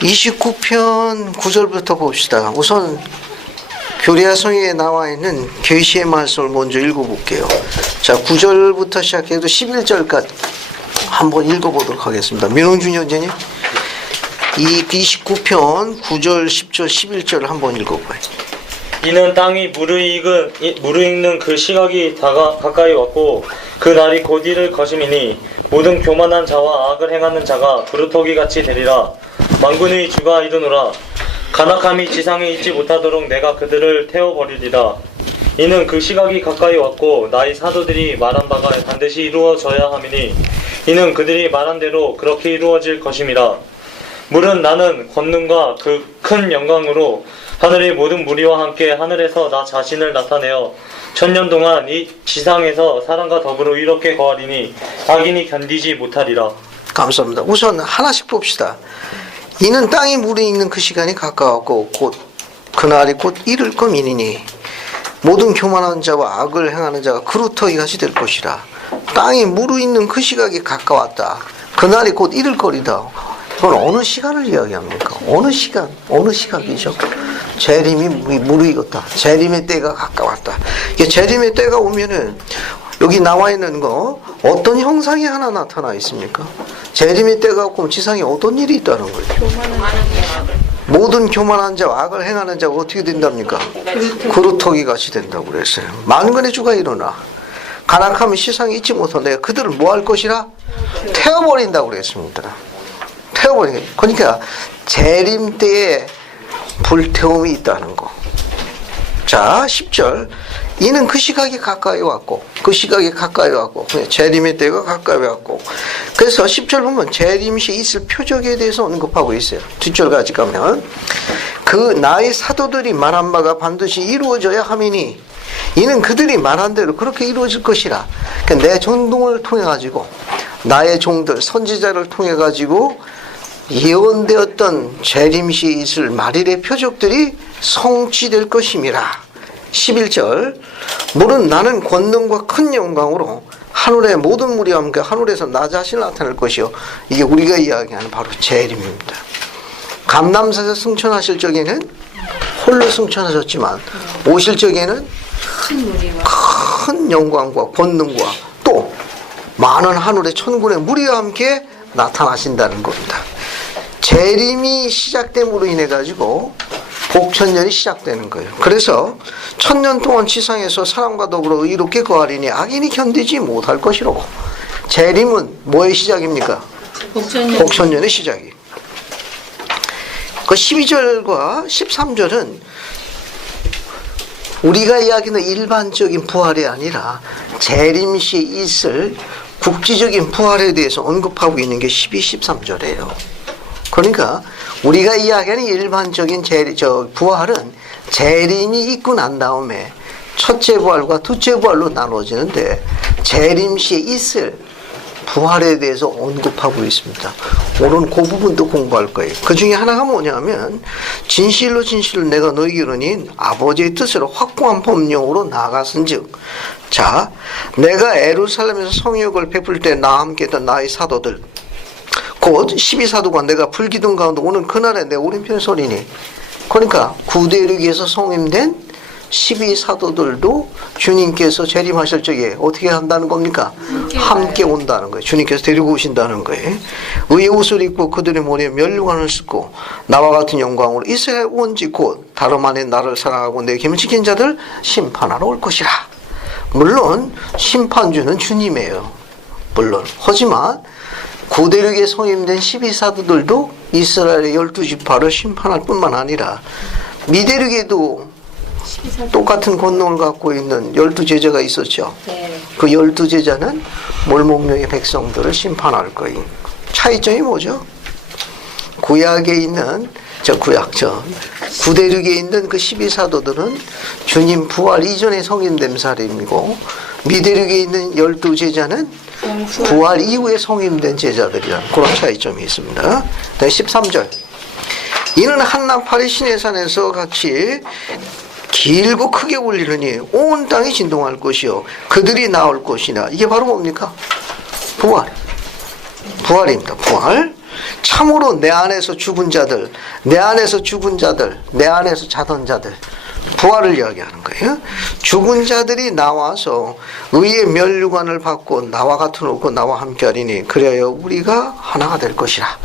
29편 9절부터 봅시다. 우선 교리야성에 나와 있는 계시의 말씀을 먼저 읽어볼게요. 자, 9절부터 시작해도 11절까지 한번 읽어보도록 하겠습니다. 민홍준 형제님, 이 29편 9절, 10절, 11절을 한번 읽어봐요. 이는 땅이 무르익는 그 시각이 가까이 왔고 그 날이 곧 이를 것임이니 모든 교만한 자와 악을 행하는 자가 부르터기 같이 되리라. 만군의 주가 이르노라. 간악함이 지상에 있지 못하도록 내가 그들을 태워버리리라. 이는 그 시각이 가까이 왔고 나의 사도들이 말한 바가 반드시 이루어져야 함이니 이는 그들이 말한 대로 그렇게 이루어질 것임이라. 물은 나는 권능과 그 큰 영광으로 하늘의 모든 무리와 함께 하늘에서 나 자신을 나타내어 천년 동안 이 지상에서 사람과 더불어 이렇게 거하리니 악인이 견디지 못하리라. 감사합니다. 우선 하나씩 봅시다. 이는 땅이 무르익는 그 시간이 가까웠고 곧 그날이 곧 이를 것이니 모든 교만한 자와 악을 행하는 자가 그루터기 같이 될 것이라. 땅이 무르익는 그 시각이 가까웠다. 그날이 곧 이를 거리다. 그건 어느 시간을 이야기합니까? 어느 시간? 어느 시각이죠? 재림이 무르익었다. 재림의 때가 가까웠다. 이게 재림의 때가 오면은 여기 나와 있는 거 어떤 형상이 하나 나타나 있습니까? 재림의 때가 오면 지상에 어떤 일이 있다는 거죠? 모든 교만한 자와 악을 행하는 자가 어떻게 된답니까? 그루터기 같이 된다고 그랬어요. 만군의 주가 일어나 간악함이 시상에 있지 못한 내가 그들을 뭐 할 것이라? 태워버린다고 그랬습니다. 태워버리는 거예요. 그러니까 재림 때에 불태움이 있다는 거. 자, 10절. 이는 그 시각이 가까이 왔고 그 시각이 가까이 왔고 재림의 때가 가까이 왔고, 그래서 10절 보면 재림시 있을 표적에 대해서 언급하고 있어요. 뒷절까지 가면 그 나의 사도들이 말한 바가 반드시 이루어져야 함이니 이는 그들이 말한 대로 그렇게 이루어질 것이라. 그러니까 내 전동을 통해 가지고 나의 종들 선지자를 통해 가지고 예언되었던 재림시에 있을 말일의 표적들이 성취될 것임이라. 11절. 물은 나는 권능과 큰 영광으로 하늘의 모든 무리와 함께 하늘에서 나 자신을 나타낼 것이요. 이게 우리가 이야기하는 바로 재림입니다. 감람산에서 승천하실 적에는 홀로 승천하셨지만 오실 적에는 큰 영광과 권능과 또 많은 하늘의 천군의 무리와 함께 나타나신다는 겁니다. 재림이 시작됨으로 인해 가지고 복천년이 시작되는 거예요. 그래서 천년 동안 지상에서 사람과 더불어 의롭게 거하리니 악인이 견디지 못할 것이라고. 재림은 뭐의 시작입니까? 복천년의 시작이에요. 그 12절과 13절은 우리가 이야기하는 일반적인 부활이 아니라 재림시 있을 국지적인 부활에 대해서 언급하고 있는 게 12, 13절이에요. 그러니까 우리가 이야기하는 일반적인 부활은 재림이 있고 난 다음에 첫째 부활과 둘째 부활로 나눠지는데 재림시에 있을 부활에 대해서 언급하고 있습니다. 오늘 그 부분도 공부할 거예요. 그 중에 하나가 뭐냐면 진실로 내가 너희에게 이르니 아버지의 뜻으로 확고한 법령으로 나아갔은즉, 자, 내가 예루살렘에서 성역을 베풀 때 나와 함께 했던 나의 사도들 곧 12사도가 내가 불기둥 가운데 오는 그날에 내 오른편에 서리니. 그러니까 구대륙에서 성임된 12사도들도 주님께서 재림하실 적에 어떻게 한다는 겁니까? 함께 온다는 거예요. 주님께서 데리고 오신다는 거예요. 의의 옷을 입고 그들의 머리에 면류관을 쓰고 나와 같은 영광으로 이스라엘 온지 곧 다름 아닌 나를 사랑하고 내 계명을 지킨 자들 심판하러 올 것이라. 물론 심판주는 주님이에요. 물론. 하지만 구대륙에 성임된 12사도들도 이스라엘의 12지파를 심판할 뿐만 아니라 미대륙에도 똑같은 권능을 갖고 있는 12제자가 있었죠. 그 12제자는 몰목명의 백성들을 심판할 거예요. 차이점이 뭐죠? 구약에 있는 구대륙에 있는 그 12사도들은 주님 부활 이전에 성인된 사람이고 미대륙에 있는 12제자는 부활 이후에 성인된 제자들이라는 그런 차이점이 있습니다. 13절. 이는 한나팔이 시내산에서 같이 길고 크게 울리느니 온 땅이 진동할 것이요 그들이 나올 것이나. 이게 바로 뭡니까? 부활입니다. 부활. 참으로 내 안에서 죽은 자들, 내 안에서 죽은 자들, 내 안에서 자던 자들, 부활을 이야기하는 거예요. 죽은 자들이 나와서 의의 면류관을 받고 나와 같은 옷고 나와 함께하리니 그래야 우리가 하나가 될 것이라.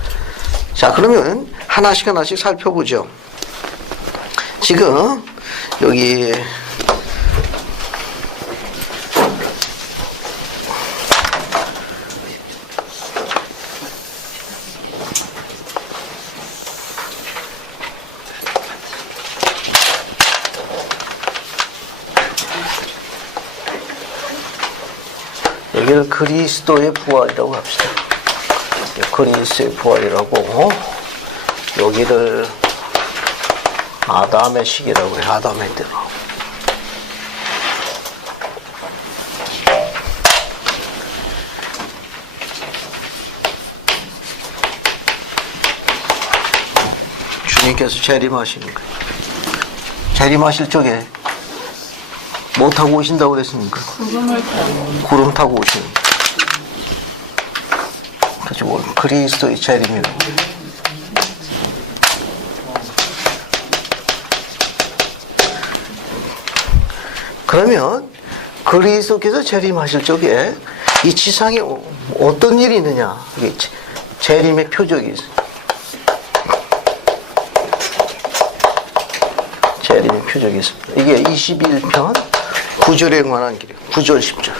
자, 그러면 하나씩 하나씩 살펴보죠. 지금 여기 여기를 그리스도의 부활이라고 합시다. 그리스도의 부활이라고, 여기를 아담의 시기라고 해요. 아담의 때로. 주님께서 재림하시는 거예요. 재림하실 적에 뭐 타고 오신다고 그랬습니까? 구름 타고 오시는 거예요. 그렇죠. 그리스도의 재림이라고. 그러면 그리스도께서 재림하실 적에 이 지상에 어떤 일이 있느냐? 이게 재림의 표적이 있어요. 재림의 표적이 있습니다. 이게 21편 9절에 관한 기록, 9절 10절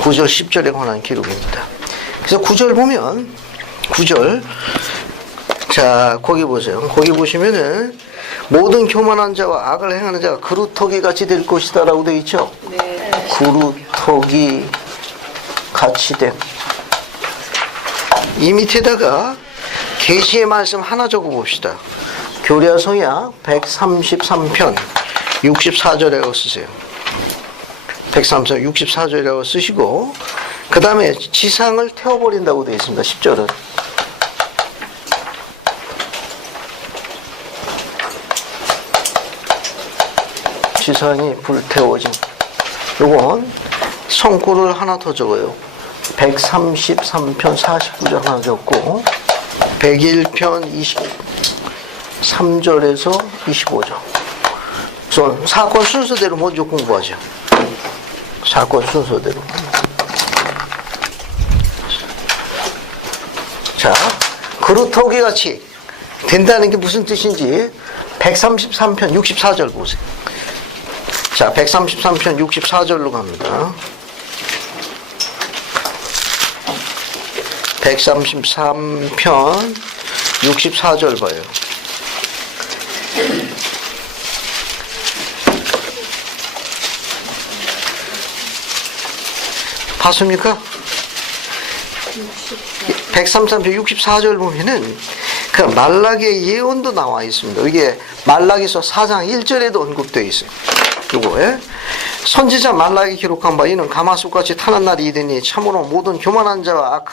9절 10절에 관한 기록입니다. 그래서 9절 보면 9절, 자 거기 보세요. 거기 보시면은 모든 교만한 자와 악을 행하는 자가 그루터기 같이 될 것이다 라고 되어 있죠. 네. 그루터기 같이 됨. 이 밑에다가 계시의 말씀 하나 적어 봅시다. 교랴서약 133편 64절이라고 쓰세요. 133, 64절이라고 쓰시고, 그 다음에 지상을 태워버린다고 되어 있습니다. 10절은. 지상이 불태워진. 요건 성구를 하나 더 적어요. 133편 49절 하나 적고, 101편 23절에서 25절. 우선 사건 순서대로 먼저 공부하죠. 사건 순서대로. 자, 그루터기 같이 된다는 게 무슨 뜻인지 133편 64절 보세요. 자, 133편 64절로 갑니다. 133편 64절 봐요. 봤습니까? 133편 64절 보면은 그 말라기의 예언도 나와 있습니다. 이게 말라기서 4장 1절에도 언급되어 있어요. 요거에 선지자 말라기 기록한 바 이는 가마솥같이 타는 날이 이르니 참으로 모든 교만한 자와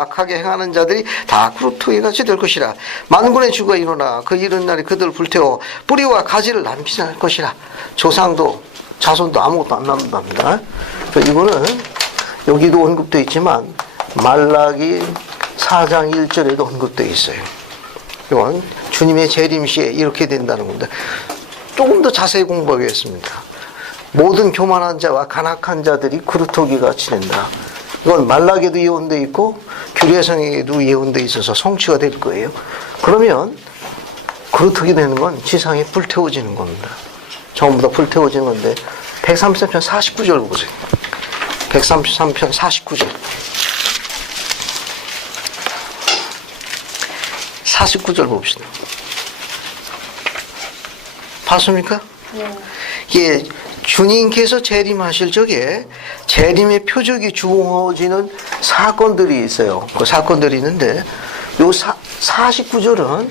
악하게 행하는 자들이 다 그루터기같이 될 것이라. 만군의 주가 일어나 그 이른 날에 그들을 불태워 뿌리와 가지를 남기지 않을 것이라. 조상도 자손도 아무것도 안 남는답니다. 이거는 여기도 언급되어 있지만 말라기 4장 1절에도 언급되어 있어요. 이건 주님의 재림 시에 이렇게 된다는 겁니다. 조금 더 자세히 공부하겠습니다. 모든 교만한 자와 간악한 자들이 그루터기 같이 된다. 이건 말라기에도 예언되어 있고 규례성에도 예언되어 있어서 성취가 될 거예요. 그러면 그루터기 되는 건 지상에 불태워지는 겁니다. 전부 다 불태워지는 건데 133편 49절 보세요. 133편 49절 49절 봅시다. 봤습니까? 네. 이게 주님께서 재림하실 적에 재림의 표적이 주어지는 사건들이 있어요. 그 사건들이 있는데 요 49절은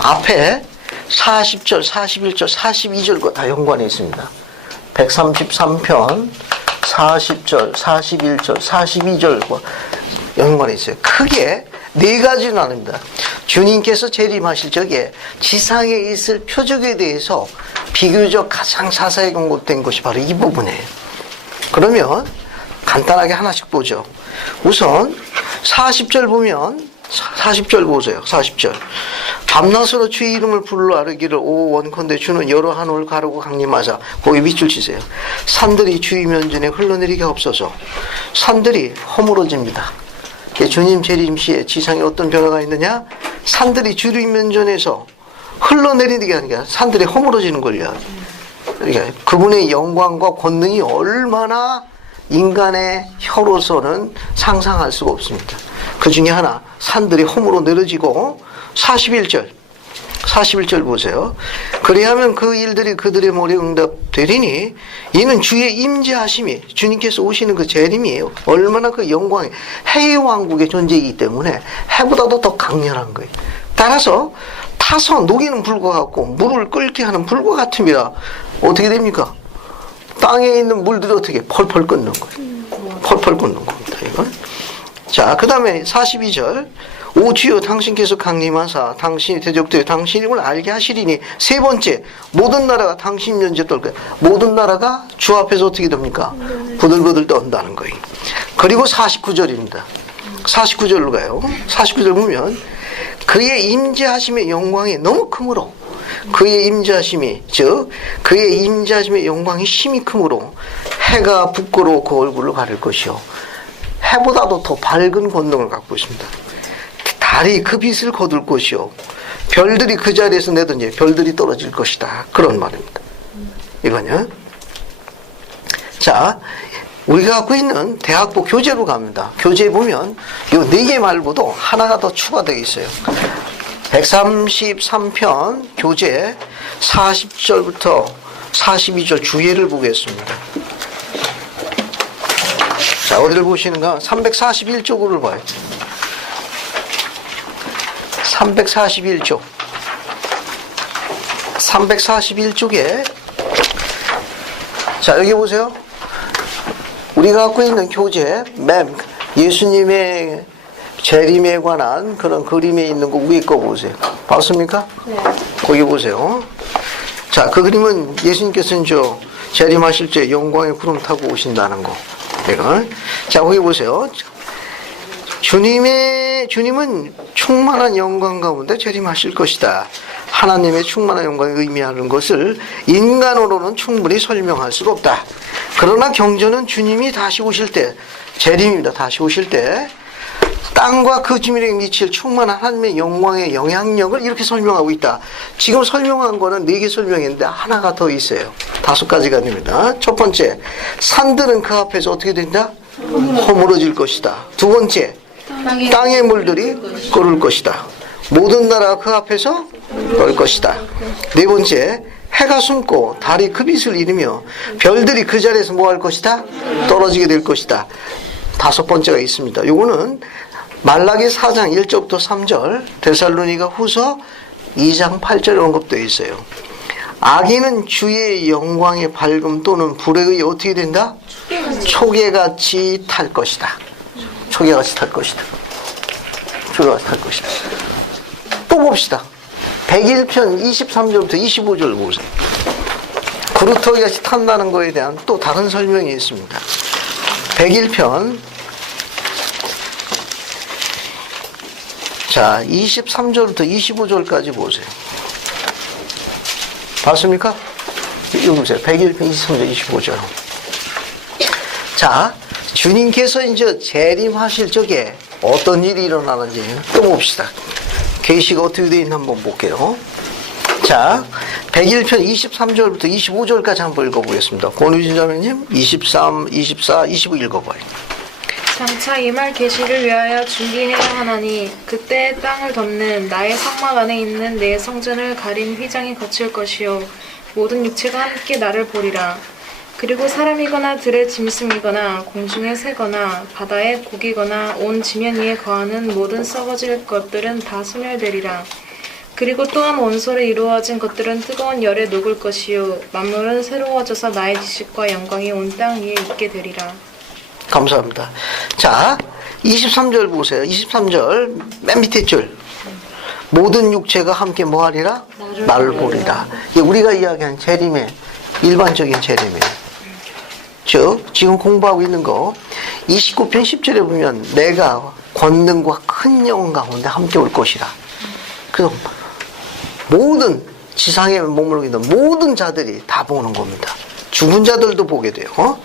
앞에 40절, 41절, 42절과 다 연관이 있습니다. 133편 40절, 41절, 42절과 연관이 있어요. 크게 네 가지는 아닙니다. 주님께서 재림하실 적에 지상에 있을 표적에 대해서 비교적 가장 자세히 언급된 것이 바로 이 부분이에요. 그러면 간단하게 하나씩 보죠. 우선 40절 보면 40절 보세요. 40절. 밤낮으로 주의 이름을 불러 아르기를 오 원컨대 주는 여러 한올 가르고 강림하사. 거기 밑줄 치세요. 산들이 주의 면전에 흘러내리게 없어서. 산들이 허물어집니다. 주님 재림 시에 지상에 어떤 변화가 있느냐? 산들이 주의 면전에서 흘러내리는 게 아니라 산들이 허물어지는 걸요. 그러니까 그분의 영광과 권능이 얼마나 인간의 혀로서는 상상할 수가 없습니다. 그 중에 하나, 산들이 홈으로 내려지고, 41절 보세요. 그리하면 그 일들이 그들의 머리에 응답되리니, 이는 주의 임재하심이, 주님께서 오시는 그 재림이에요. 얼마나 그 영광이, 해의 왕국의 존재이기 때문에 해보다도 더 강렬한 거예요. 따라서 타서 녹이는 불과 같고, 물을 끓게 하는 불과 같음이라, 어떻게 됩니까? 땅에 있는 물들이 어떻게 펄펄 끓는 거예요. 펄펄 끓는 겁니다. 이건. 자, 그 다음에 42절. 오 주여 당신께서 강림하사 당신이 대적되어 당신임을 알게 하시리니. 세 번째, 모든 나라가 당신 면제 떨 거예요. 모든 나라가 주 앞에서 어떻게 됩니까? 부들부들 떤다는 거예요. 그리고 49절입니다. 49절로 가요. 49절 보면 그의 임재하심의 영광이 너무 크므로, 그의 임재하심이, 즉 그의 임재하심의 영광이 심히 크므로 해가 부끄러워 그 얼굴을 가릴 것이요, 해보다도 더 밝은 권능을 갖고 있습니다. 달이 그 빛을 거둘 것이요, 별들이 그 자리에서 내던지 별들이 떨어질 것이다. 그런 말입니다. 이거냐? 자, 우리가 갖고 있는 대학부 교재로 갑니다. 교재에 보면 이 4개 말고도 하나가 더 추가되어 있어요. 133편 교재 40절부터 42절 주예를 보겠습니다. 자, 어디를 보시는가? 341쪽을 봐요. 341쪽. 341쪽에, 자, 여기 보세요. 우리가 갖고 있는 교재, 예수님의 재림에 관한 그런 그림에 있는 거 위에 거 보세요. 봤습니까? 네. 거기 보세요. 자, 그 그림은 예수님께서는 재림하실 때 영광의 구름 타고 오신다는 거. 내가. 자, 거기 보세요. 주님은 충만한 영광 가운데 재림하실 것이다. 하나님의 충만한 영광이 의미하는 것을 인간으로는 충분히 설명할 수가 없다. 그러나 경전은 주님이 다시 오실 때, 재림입니다. 다시 오실 때 땅과 그 주민에게 미칠 충만한 하나님의 영광의 영향력을 이렇게 설명하고 있다. 지금 설명한 거는 4개 설명했는데 하나가 더 있어요. 5가지가 됩니다. 첫 번째, 산들은 그 앞에서 어떻게 된다? 허물어질 것이다. 두 번째, 땅의 물들이 끓을 것이다. 모든 나라가 그 앞에서 떨 것이다. 네 번째, 해가 숨고 달이 그 빛을 잃으며 별들이 그 자리에서 뭐 할 것이다? 떨어지게 될 것이다. 5번째가 있습니다. 요거는 말라기 4장 1절부터 3절, 데살로니가 후서 2장 8절에 언급되어 있어요. 악인은 주의 영광의 밝음 또는 불에 의해 어떻게 된다? 초계같이 탈 것이다. 초계같이 탈 것이다. 초계같이 탈 것이다. 또 봅시다. 101편 23절부터 25절 보세요. 구루터기같이 탄다는 거에 대한 또 다른 설명이 있습니다. 101편, 자, 23절부터 25절까지 보세요. 봤습니까? 여기 보세요. 101편 23절 25절. 자, 주님께서 이제 재림하실 적에 어떤 일이 일어나는지 또 봅시다. 계시가 어떻게 되어 있나 한번 볼게요. 자, 101편 23절부터 25절까지 한번 읽어보겠습니다. 권유진 자매님 23, 24, 25 읽어봐요. 장차 임할 계시를 위하여 준비해야 하나니 그때 땅을 덮는 나의 성막 안에 있는 내 성전을 가린 휘장이 거칠 것이요 모든 육체가 함께 나를 보리라. 그리고 사람이거나 들의 짐승이거나 공중에 새거나 바다에 고기거나 온 지면 위에 거하는 모든 썩어질 것들은 다 소멸되리라. 그리고 또한 원소로 이루어진 것들은 뜨거운 열에 녹을 것이요 만물은 새로워져서 나의 지식과 영광이 온 땅 위에 있게 되리라. 감사합니다. 자, 23절 보세요. 23절 맨 밑에 줄. 모든 육체가 함께 뭐하리라? 나를 보리라. 이게 우리가 이야기한 재림의 일반적인 재림이에요. 즉 지금 공부하고 있는 거 29편 10절에 보면 내가 권능과 큰 영원 가운데 함께 올 것이라. 그래서 모든 지상에 머물고 있는 모든 자들이 다 보는 겁니다. 죽은 자들도 보게 돼요.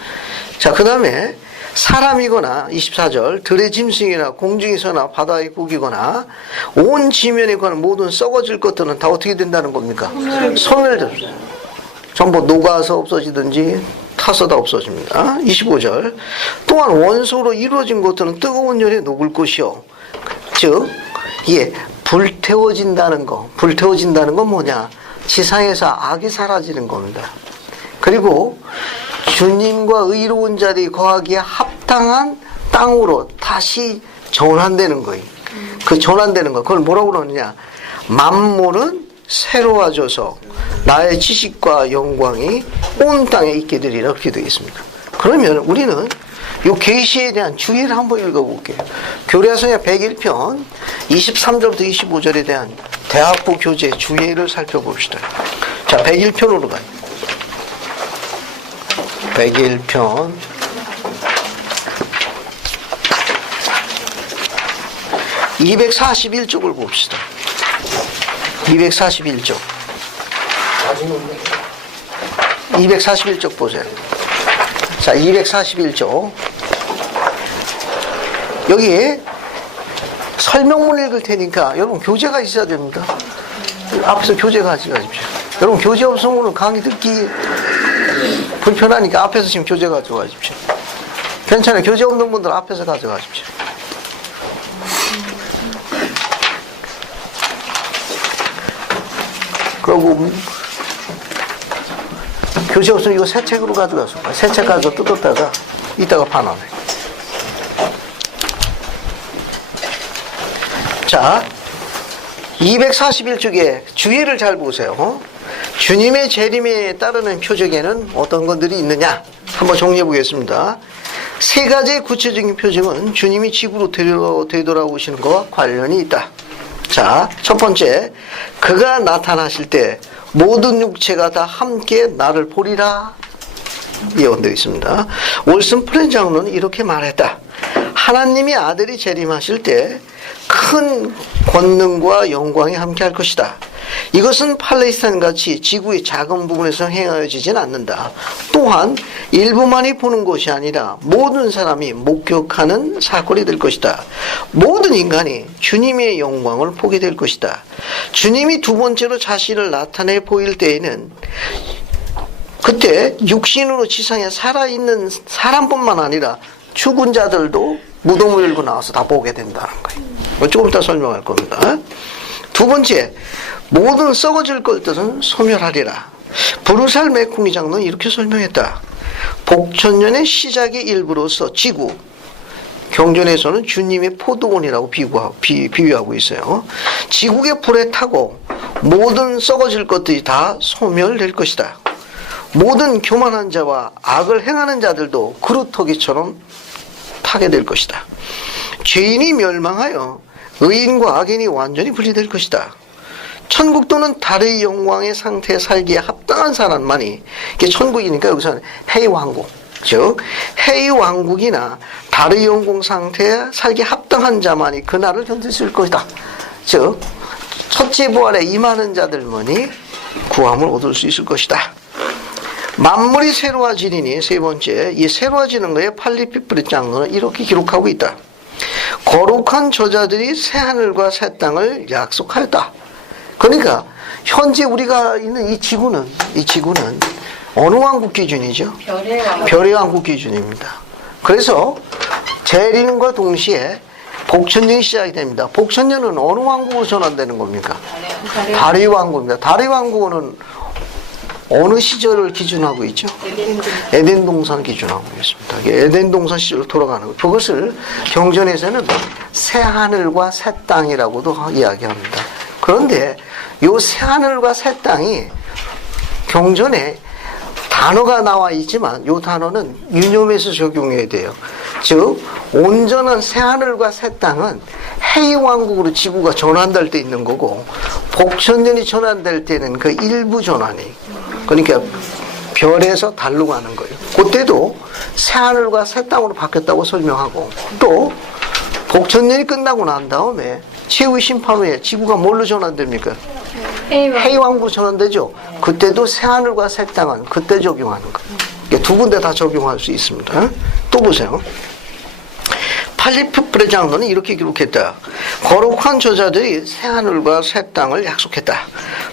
자, 그 다음에 사람이거나 24절 들의 짐승이나 공중에서나 바다의 고기거나 온 지면에 관한 모든 썩어질 것들은 다 어떻게 된다는 겁니까? 소멸됩니다. 전부 녹아서 없어지든지 타서 다 없어집니다. 25절 또한 원소로 이루어진 것들은 뜨거운 열에 녹을 것이요. 즉 이게 불태워진다는 건 뭐냐? 지상에서 악이 사라지는 겁니다. 그리고 주님과 의로운 자들이 거하기에 합당한 땅으로 다시 전환되는 거예요. 그 전환되는 거, 그걸 뭐라고 그러느냐? 만물은 새로워져서 나의 지식과 영광이 온 땅에 있게 되리라, 그렇게 되어 있습니다. 그러면 우리는 이 계시에 대한 주의를 한번 읽어볼게요. 교례서야 101편 23절부터 25절에 대한 대학부 교재 주의를 살펴봅시다. 자, 101편으로 가요. 101편 241쪽을 봅시다. 241쪽 241쪽 보세요. 자, 241쪽 여기에 설명문 읽을 테니까 여러분 교재가 있어야 됩니다. 앞에서 교재 가져가십시오. 여러분 교재 없으면 강의 듣기 불편하니까 앞에서 지금 교재 가져가십시오. 괜찮아요. 교재 없는 분들 앞에서 가져가십시오. 그리고 교재 없으면 이거 새 책으로 가져가서 새 책 가지고 뜯었다가 이따가 반환해. 자, 241쪽에 주의를 잘 보세요. 주님의 재림에 따르는 표적에는 어떤 것들이 있느냐? 한번 정리해 보겠습니다. 세 가지의 구체적인 표적은 주님이 지구로 되돌아오시는 것과 관련이 있다. 자, 첫 번째, 그가 나타나실 때 모든 육체가 다 함께 나를 보리라 예언되어 있습니다. 월슨 프렌 장로는 이렇게 말했다. 하나님이 아들이 재림하실 때 큰 권능과 영광이 함께 할 것이다. 이것은 팔레스타인 같이 지구의 작은 부분에서 행하여지진 않는다. 또한 일부만이 보는 것이 아니라 모든 사람이 목격하는 사건이 될 것이다. 모든 인간이 주님의 영광을 보게 될 것이다. 주님이 두 번째로 자신을 나타내 보일 때에는 그때 육신으로 지상에 살아있는 사람뿐만 아니라 죽은 자들도 무덤을 열고 나와서 다 보게 된다는 거예요. 조금 이따 설명할 겁니다. 두 번째, 모든 썩어질 것들은 소멸하리라. 브루살 맥쿵이 장로는 이렇게 설명했다. 복천년의 시작의 일부로서 지구, 경전에서는 주님의 포도원이라고 비유하고 있어요. 지구의 불에 타고 모든 썩어질 것들이 다 소멸될 것이다. 모든 교만한 자와 악을 행하는 자들도 그루터기처럼 타게 될 것이다. 죄인이 멸망하여 의인과 악인이 완전히 분리될 것이다. 천국 또는 달의 영광의 상태에 살기에 합당한 사람만이, 이게 천국이니까 여기서는 해왕국, 즉 해왕국이나 달의 영광 상태에 살기에 합당한 자만이 그날을 견딜 수 있을 것이다. 즉 첫째 부활에 임하는 자들만이 구함을 얻을 수 있을 것이다. 만물이 새로워지리니, 세 번째, 이 새로워지는 것에 팔리피프리 장로는 이렇게 기록하고 있다. 거룩한 저자들이 새하늘과 새 땅을 약속하였다. 그러니까 현재 우리가 있는 이 지구는 어느 왕국 기준이죠? 별의 왕국 기준입니다. 그래서 재림과 동시에 복천년이 시작이 됩니다. 복천년은 어느 왕국으로 전환되는 겁니까? 달의 왕국입니다. 달의 왕국은 어느 시절을 기준하고 있죠? 에덴 동산을 기준하고 있습니다. 에덴 동산 시절로 돌아가는 것. 그것을 경전에서는 새 하늘과 새 땅이라고도 이야기합니다. 그런데 이 새 하늘과 새 땅이 경전에 단어가 나와 있지만 이 단어는 유념해서 적용해야 돼요. 즉 온전한 새 하늘과 새 땅은 해의 왕국으로 지구가 전환될 때 있는 거고, 복천년이 전환될 때는 그 일부 전환이, 그러니까 별에서 달로 가는 거예요. 그때도 새 하늘과 새 땅으로 바뀌었다고 설명하고, 또 복천년이 끝나고 난 다음에 최후의 심판 후에 지구가 뭘로 전환됩니까? 해왕으로 전환되죠. 그때도 새하늘과 새 땅은 그때 적용하는 거예요. 두 군데 다 적용할 수 있습니다. 또 보세요. 팔리프프레 장로는 이렇게 기록했다. 거룩한 저자들이 새하늘과 새 땅을 약속했다.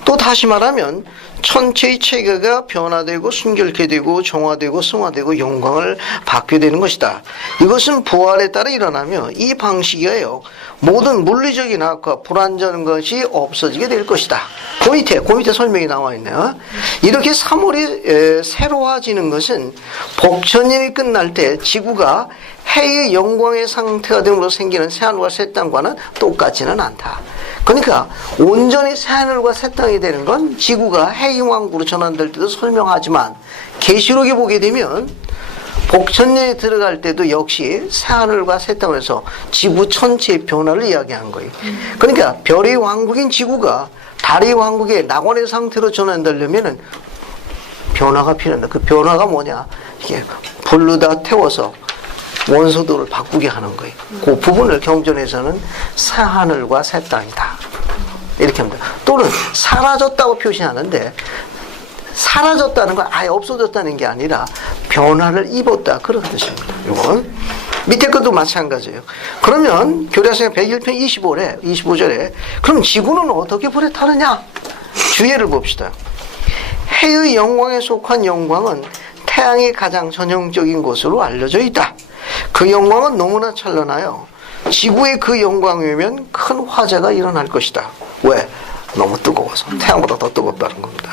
또 다시 말하면 천체의 체계가 변화되고 순결케 되고 정화되고 승화되고 영광을 받게 되는 것이다. 이것은 부활에 따라 일어나며 이 방식이에요. 모든 물리적인 악과 불완전한 것이 없어지게 될 것이다. 그 밑에 설명이 나와 있네요. 이렇게 사물이 새로워지는 것은 복천년이 끝날 때 지구가 해의 영광의 상태가 됨으로 생기는 새하늘과 새 땅과는 똑같지는 않다. 그러니까 온전히 새하늘과 새 땅이 되는 건 지구가 해의 왕국으로 전환될 때도 설명하지만 계시록에 보게 되면 복천년에 들어갈 때도 역시 새하늘과 새 땅에서 지구 전체의 변화를 이야기한 거예요. 그러니까 별의 왕국인 지구가 달의 왕국의 낙원의 상태로 전환되려면은 변화가 필요한다. 그 변화가 뭐냐? 이게 불르다 태워서 원소도를 바꾸게 하는 거예요. 그 부분을 경전에서는 새하늘과 새 땅이다. 이렇게 합니다. 또는 사라졌다고 표시하는데 사라졌다는 건 아예 없어졌다는 게 아니라 변화를 입었다. 그런 뜻입니다. 이건 밑에 것도 마찬가지예요. 그러면 교대서의 101편 25절에 그럼 지구는 어떻게 불에 타느냐? 주예를 봅시다. 해의 영광에 속한 영광은 태양의 가장 전형적인 것으로 알려져 있다. 그 영광은 너무나 찬란하여 지구의 그 영광이면 큰 화재가 일어날 것이다. 왜? 너무 뜨거워서. 태양보다 더 뜨겁다는 겁니다.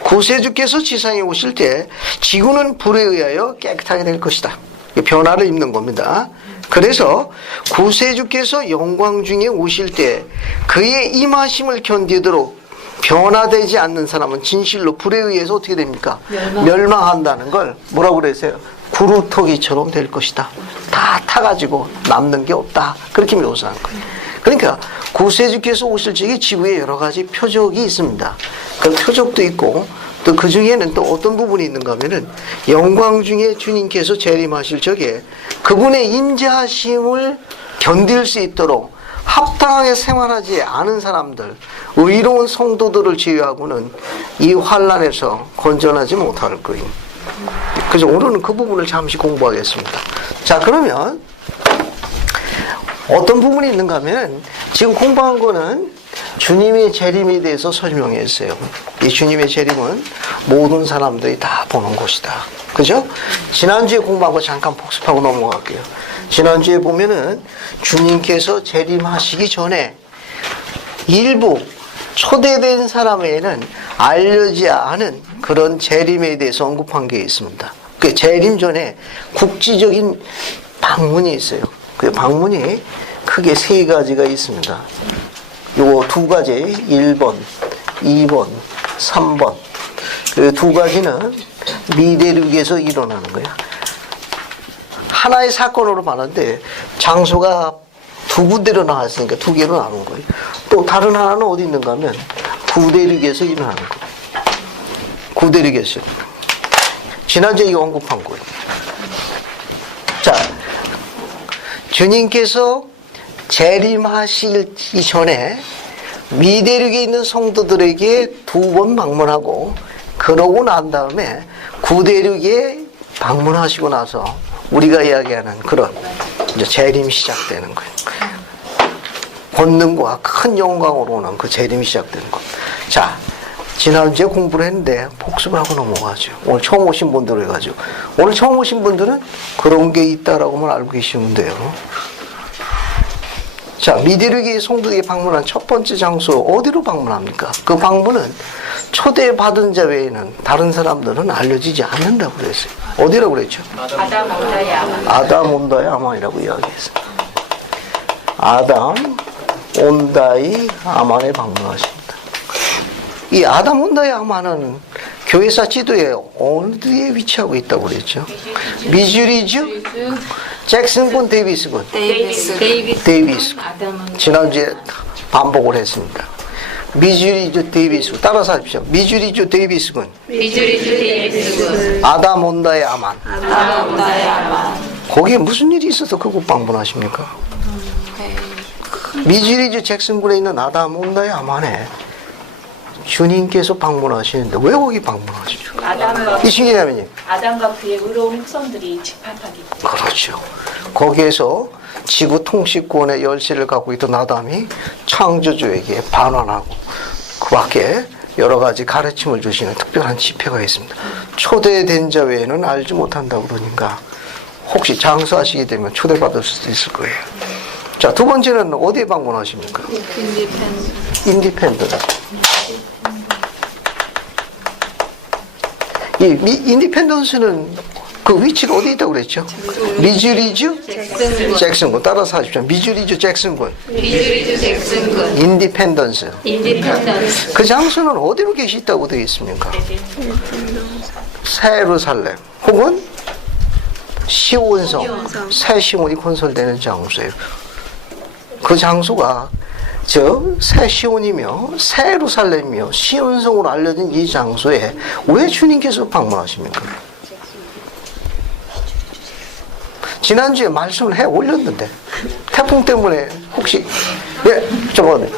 구세주께서 지상에 오실 때 지구는 불에 의하여 깨끗하게 될 것이다. 변화를 입는 겁니다. 그래서 구세주께서 영광 중에 오실 때 그의 임하심을 견디도록 변화되지 않는 사람은 진실로 불에 의해서 어떻게 됩니까? 멸망한다는 걸 뭐라고 그랬어요? 구루터기처럼 될 것이다. 다 타가지고 남는 게 없다. 그렇게 묘사한 거예요. 그러니까 구세주께서 오실 적에 지구에 여러 가지 표적이 있습니다. 그 표적도 있고 또 그 중에는 또 어떤 부분이 있는가 하면은 영광 중에 주님께서 재림하실 적에 그분의 임재하심을 견딜 수 있도록 합당하게 생활하지 않은 사람들, 의로운 성도들을 제외하고는 이 환난에서 건전하지 못할 거예요. 그래서 오늘은 그 부분을 잠시 공부하겠습니다. 자, 그러면 어떤 부분이 있는가 하면 지금 공부한 거는 주님의 재림에 대해서 설명했어요. 이 주님의 재림은 모든 사람들이 다 보는 것이다. 그죠? 지난주에 공부한 거 잠깐 복습하고 넘어갈게요. 지난주에 보면은 주님께서 재림하시기 전에 일부 초대된 사람에게는 알려지지 않은 그런 재림에 대해서 언급한 게 있습니다. 그 재림 전에 국지적인 방문이 있어요. 그 방문이 크게 세 가지가 있습니다. 요 두 가지, 1번, 2번, 3번. 그 두 가지는 미대륙에서 일어나는 거예요. 하나의 사건으로 봤는데 장소가 두 군데로 나왔으니까 두 개로 나눈 거예요. 또 다른 하나는 어디 있는가 하면 구대륙에서 일어나는 거예요. 구대륙에서. 지난주에 이거 언급한 거예요. 자, 주님께서 재림하시기 전에 미대륙에 있는 성도들에게 두 번 방문하고 그러고 난 다음에 구대륙에 방문하시고 나서 우리가 이야기하는 그런 이제 재림이 시작되는 거예요. 권능과 큰 영광으로 오는 그 재림이 시작되는 것. 자, 지난주에 공부를 했는데 복습을 하고 넘어가죠. 오늘 처음 오신 분들 해가지고 오늘 처음 오신 분들은 그런 게 있다라고만 알고 계시면 돼요. 자, 미대륙의 성도에게 방문한 첫 번째 장소 어디로 방문합니까? 그 방문은 초대받은 자 외에는 다른 사람들은 알려지지 않는다고 그랬어요. 어디라고 그랬죠? 아담 온다의 아만. 아담 온다의 아만이라고 이야기했어요. 아담 온다의 아만에 방문하십니다. 이 아담 온다의 아만은 교회사 지도에 어느 데에 위치하고 있다고 그랬죠? 미주리주? 잭슨군 데이비스군? 데이비스. 지난주에 반복을 했습니다. 미주리주 데이비스군. 따라서 하십시오. 미주리주 데이비스군. 미주리주 데이비스군. 아담 온다의 아만. 아담 온다의 아만. 거기에 무슨 일이 있어서 그곳 방문하십니까? 미즈리즈 잭슨군에 있는 아담 온다야만에 주님께서 방문하시는데 왜 거기 방문하시죠? 이 신기자매님. 아담과 그의 의로운 후손들이 집합하기. 그렇죠. 거기에서 지구 통치권의 열쇠를 갖고 있던 아담이 창조주에게 반환하고 그 밖에 여러 가지 가르침을 주시는 특별한 집회가 있습니다. 초대된 자 외에는 알지 못한다고 그러니까 혹시 장사하시게 되면 초대받을 수도 있을 거예요. 자, 두 번째는 어디에 방문하십니까? 인디펜던스. 이 인디펜던스는 그 위치가 어디 있다고 그랬죠? 미즈리즈 잭슨군. 따라서 하십시오. 미즈리즈 잭슨군. 인디펜던스. 그 장소는 어디로 계시다고 되어 있습니까? 새 예루살렘 혹은 시온성, 새 시온이 건설되는 장소예요. 그 장소가 새 시온이며 새 예루살렘이며 시온성으로 알려진 이 장소에 왜 주님께서 방문하십니까? 지난주에 말씀을 해 올렸는데 태풍 때문에 혹시 저번에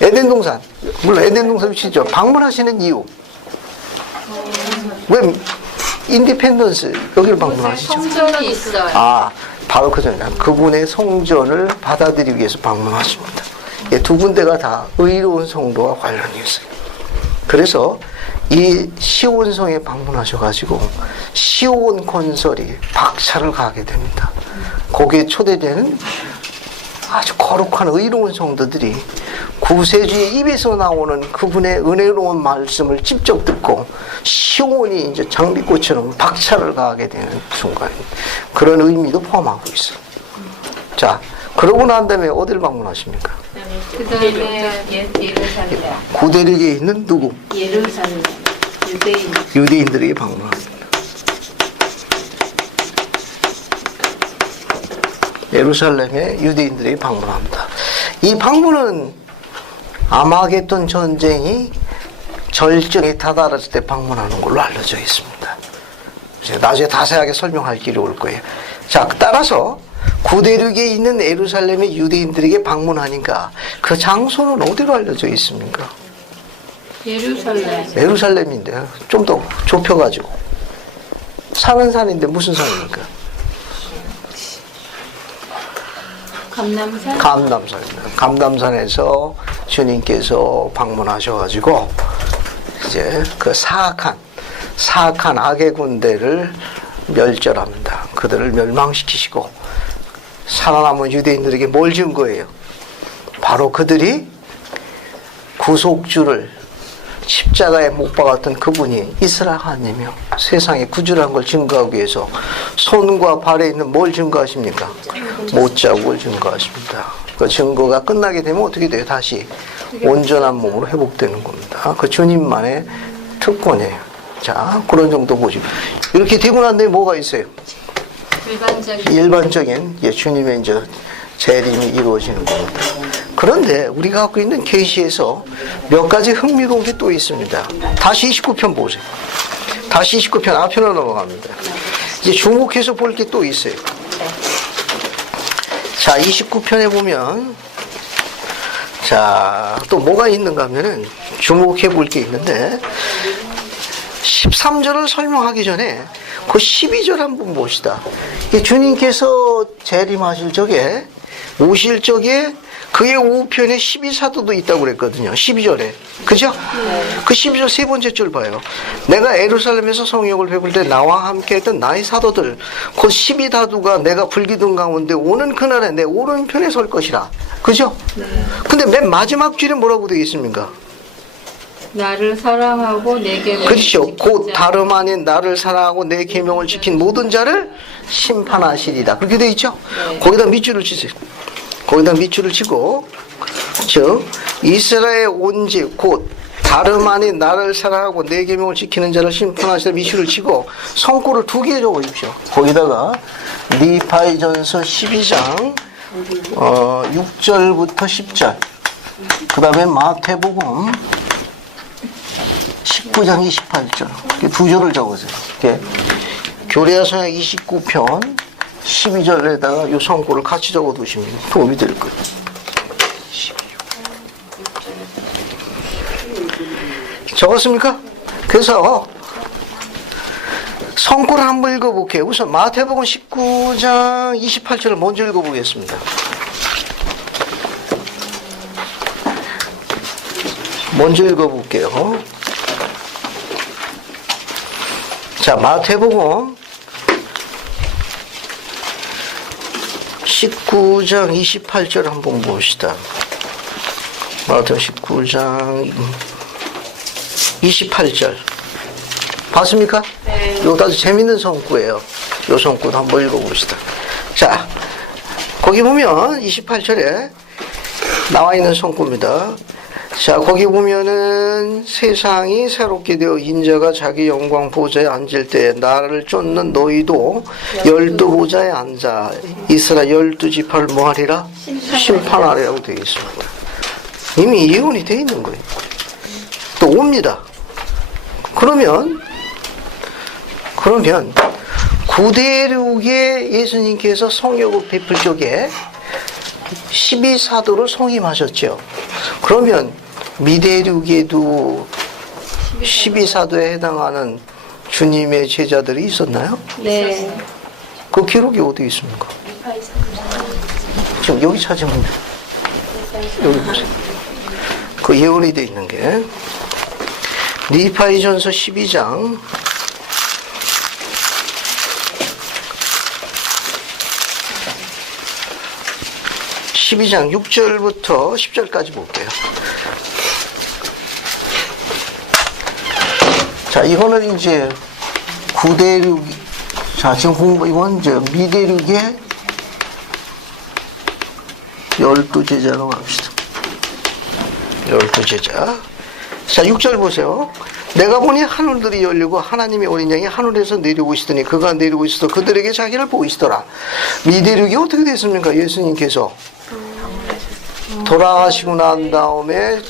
에덴 동산 물론 에덴 동산 위치죠. 방문하시는 이유 왜 인디펜던스 여기를 방문하시죠? 성전이 있어요. 바로 그 전에 그분의 성전을 받아들이기 위해서 방문하십니다. 두 군데가 다 의로운 성도와 관련이 있어요. 그래서 이 시온성에 방문하셔가지고 시온 건설이 박차를 가게 됩니다. 거기에 초대되는 아주 거룩한 의로운 성도들이 구세주의 입에서 나오는 그분의 은혜로운 말씀을 직접 듣고 시온이 이제 장미꽃처럼 박차를 가하게 되는 순간입니다. 그런 의미도 포함하고 있어요. 자, 그러고 난 다음에 어디를 방문하십니까? 그다음에 예루살렘. 구대륙에 있는 누구? 예루살렘. 유대인. 유대인들에게 방문합니다. 예루살렘에 유대인들이 방문합니다. 이 방문은 아마겟돈 전쟁이 절정에 다다랐을 때 방문하는 걸로 알려져 있습니다. 나중에 자세하게 설명할 길이 올 거예요. 자, 따라서 구대륙에 있는 예루살렘의 유대인들에게 방문하니까 그 장소는 어디로 알려져 있습니까? 예루살렘. 예루살렘인데요. 좀 더 좁혀가지고 산은 산인데 무슨 산입니까? 감남산. 감남산입니다. 감남산에서 주님께서 방문하셔가지고 이제 그 사악한 악의 군대를 멸절합니다. 그들을 멸망시키시고 살아남은 유대인들에게 뭘 준 거예요? 바로 그들이 구속주를 십자가에 못 박았던 그분이 이스라엘 하나님이요 세상에 구주라는 걸 증거하기 위해서 손과 발에 있는 뭘 증거하십니까? 못자국을 증거하십니다. 그 증거가 끝나게 되면 어떻게 돼요? 다시 온전한 몸으로 회복되는 겁니다. 그 주님만의 특권이에요. 자, 그런 정도 보시고 이렇게 되고 난 다음에 뭐가 있어요? 일반적인 주님의 이제 재림이 이루어지는 겁니다. 그런데 우리가 갖고 있는 계시에서 몇 가지 흥미로운 게 또 있습니다. 다시 29편 보세요. 다시 29편 앞편으로 넘어갑니다. 이제 주목해서 볼 게 또 있어요. 자, 29편에 보면 자, 또 뭐가 있는가 하면은 주목해 볼 게 있는데 13절을 설명하기 전에 그 12절 한번 봅시다. 주님께서 재림하실 적에 오실 적에 그의 우편에 12사도도 있다고 그랬거든요. 12절에. 그죠? 그 12절 세 번째 줄 봐요. 내가 예루살렘에서 성역을 베풀 때 나와 함께 했던 나의 사도들 곧 12사도가 내가 불기둥 가운데 오는 그날에 내 오른편에 설 것이라. 그죠? 근데 맨 마지막 줄에 뭐라고 되어 있습니까? 나를 사랑하고 내 계명을 그렇죠. 곧 다름 아닌 나를 사랑하고 내 계명을 지킨 모든 자를 심판하시리라. 그렇게 되어 있죠? 거기다 밑줄을 치세요. 거기다 밑줄을 치고 즉 이스라엘 온지 곧 다름 아닌 나를 사랑하고 내 계명을 지키는 자를 심판하시라 밑줄을 치고 성구를 2개 적어주십시오. 거기다가 니파이전서 12장 6절부터 10절 그 다음에 마태복음 19장 28절 두 줄을 적으세요. 교리야 성역 29편 12절에다가 이 성구를 같이 적어 두시면 도움이 될 거예요. 12. 적었습니까? 그래서 성구를 한번 읽어볼게요. 우선 마태복음 19장 28절을 먼저 읽어보겠습니다. 먼저 읽어볼게요. 자, 마태복음 19장 28절 한번 봅시다. 마태복음 19장 28절. 봤습니까? 네. 이거 아주 재밌는 성구예요. 이 성구도 한번 읽어봅시다. 자, 거기 보면 28절에 나와 있는 성구입니다. 자, 거기 보면은 세상이 새롭게 되어 인자가 자기 영광 보좌에 앉을 때 나를 쫓는 너희도 12보좌에 앉아 이스라엘 12지파를 뭐하리라? 심판하리라고 되어 있습니다. 이미 예언이 되어 있는 거예요. 또 옵니다. 그러면 구대륙에 예수님께서 성역을 베풀 적에 12사도를 성임하셨죠. 그러면 미대륙에도 12사도에 해당하는 주님의 제자들이 있었나요? 네. 그 기록이 어디 있습니까? 지금 여기 찾으면 돼요. 여기 보세요. 그 예언이 되어 있는 게 니파이전서 12장 6절부터 10절까지 볼게요. 자, 이거는 이제 구대륙, 자, 지금 이건 이제 미대륙의 12제자라고 합시다. 12제자. 자, 6절 보세요. 내가 보니 하늘들이 열리고 하나님의 어린 양이 하늘에서 내려오시더니 그가 내려오고 있어 그들에게 자기를 보이시더라. 미대륙이 어떻게 됐습니까? 예수님께서 돌아가시고 난 다음에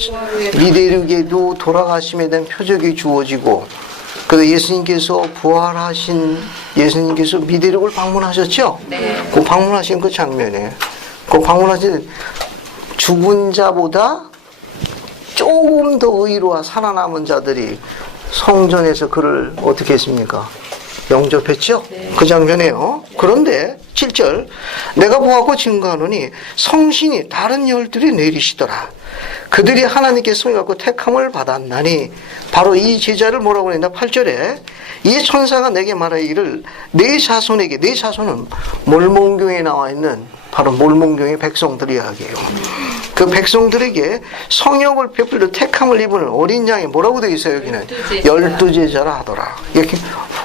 미대륙에도 돌아가심에 대한 표적이 주어지고, 그래서 예수님께서 부활하신 예수님께서 미대륙을 방문하셨죠? 네. 그 방문하신 그 장면에, 그 방문하신 죽은 자보다 조금 더 의로와 살아남은 자들이 성전에서 그를 어떻게 했습니까? 영접했죠? 네. 그 장면에요. 그런데 7절 내가 보았고 증거하노니 성신이 다른 열들이 내리시더라. 그들이 하나님께 성령받고 택함을 받았나니 바로 이 제자를 뭐라고 했나? 8절에 이 천사가 내게 말하기를 내 자손에게, 내 자손은 몰몬경에 나와 있는 바로 몰몬경의 백성들 이야기예요. 그 백성들에게 성령을 베풀려 택함을 입은 어린 양이 뭐라고 되어 있어요? 여기는 12제자라 하더라. 이렇게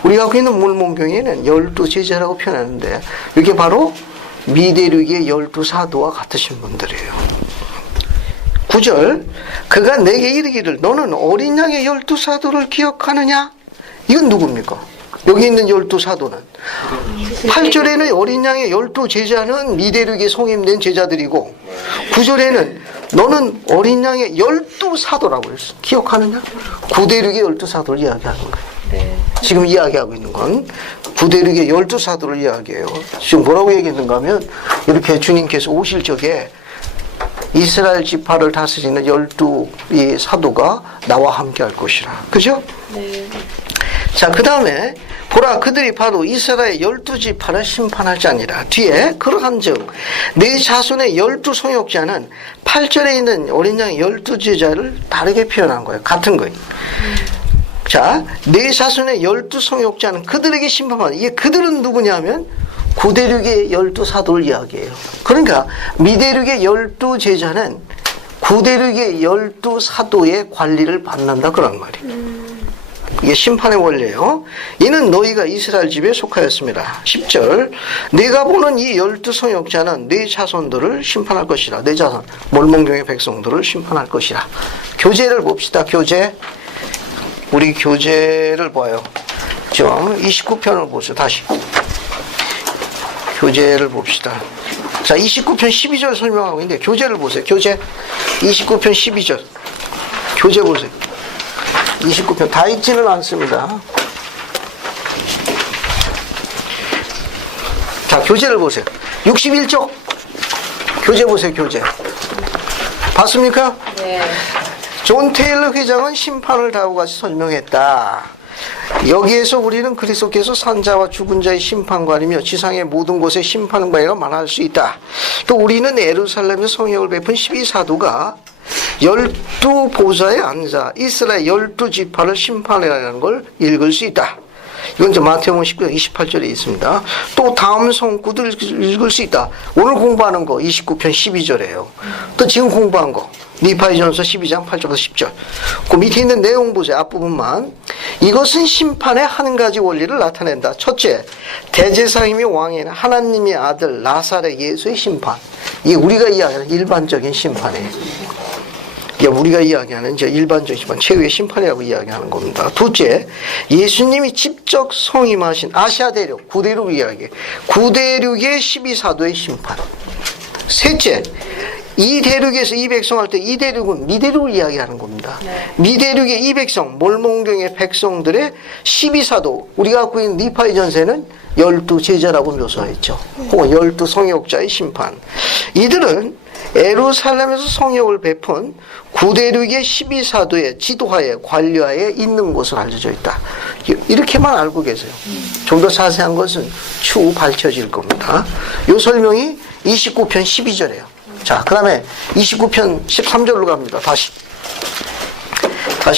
우리가 갖고 있는 몰몬경에는 12제자라고 표현하는데 이게 바로 미대륙의 12사도와 같으신 분들이에요. 9절 그가 내게 이르기를 너는 어린 양의 12사도를 기억하느냐? 이건 누굽니까? 여기 있는 12사도는 8절에는 어린 양의 12제자는 미대륙에 성임된 제자들이고 9절에는 너는 어린 양의 12사도라고 했어. 기억하느냐? 구대륙의 12사도를 이야기하는 거예요. 네. 지금 이야기하고 있는 건 구대륙의 12사도를 이야기해요. 지금 뭐라고 얘기했는가 하면 이렇게 주님께서 오실 적에 이스라엘 지파를 다스리는 12이 사도가 나와 함께 할 것이라. 그죠? 네. 자, 그 다음에 보라 그들이 바로 이스라엘 12지파를 심판할 자니라. 뒤에 그러한즉 내 자손의 12성역자는 8절에 있는 어린 양의 12제자를 다르게 표현한 거예요. 같은 거예요. 자, 내 자손의 12성역자는 그들에게 심판받는, 이게 그들은 누구냐면 구대륙의 12사도를 이야기해요. 그러니까 미대륙의 12제자는 구대륙의 12사도의 관리를 받는다 그런 말이에요. 이게 심판의 원리예요. 이는 너희가 이스라엘 집에 속하였습니다. 10절 내가 보는 이 12성역자는 내 자손들을 심판할 것이라. 내 자손 몰몬경의 백성들을 심판할 것이라. 교재를 봅시다. 교재. 우리 교재를 봐요. 좀 29편을 보세요. 다시 교재를 봅시다. 자, 29편 12절 설명하고 있는데 교재를 보세요. 교재 29편 12절 교재 보세요. 29편 다 읽지는 않습니다. 자, 교재를 보세요. 61쪽. 교재 보세요, 교재. 봤습니까? 네. 존 테일러 회장은 심판을 다음과 같이 설명했다. 여기에서 우리는 그리스도께서 산자와 죽은 자의 심판관이며 지상의 모든 곳에 심판관이라 말할 수 있다. 또 우리는 예루살렘에서 성령을 베푼 12사도가 12보좌에 앉아 이스라엘 12지파를 심판하라는 걸 읽을 수 있다. 이건 이제 마태복음 19장 28절에 있습니다. 또 다음 성구들 읽을 수 있다. 오늘 공부하는 거 29편 12절이에요. 또 지금 공부한 거 니파이전서 12장 8절에서 10절. 그 밑에 있는 내용 보세요. 앞부분만. 이것은 심판의 한 가지 원리를 나타낸다. 첫째, 대제사장이며 왕인 하나님의 아들 나사렛 예수의 심판. 이게 우리가 이야기하는 일반적인 심판이에요. 우리가 이야기하는 이제 일반적인 심판, 최후의 심판이라고 이야기하는 겁니다. 둘째, 예수님이 직접 성임하신 아시아 대륙, 구대륙 이야기, 구대륙의 12사도의 심판. 셋째, 이 대륙에서 이 백성 할 때 이 대륙은 미대륙을 이야기하는 겁니다. 미대륙의 이 백성, 몰몬경의 백성들의 12사도, 우리가 갖고 있는 니파의 전세는 12제자라고 묘사했죠. 혹은 12성역자의 심판. 이들은 예루살렘에서 성역을 베푼 구대륙의 12사도의 지도하에 관료하에 있는 곳을 알려져 있다. 이렇게만 알고 계세요. 좀 더 자세한 것은 추후 밝혀질 겁니다. 이 설명이 29편 12절이에요. 자, 그 다음에 29편 13절로 갑니다. 다시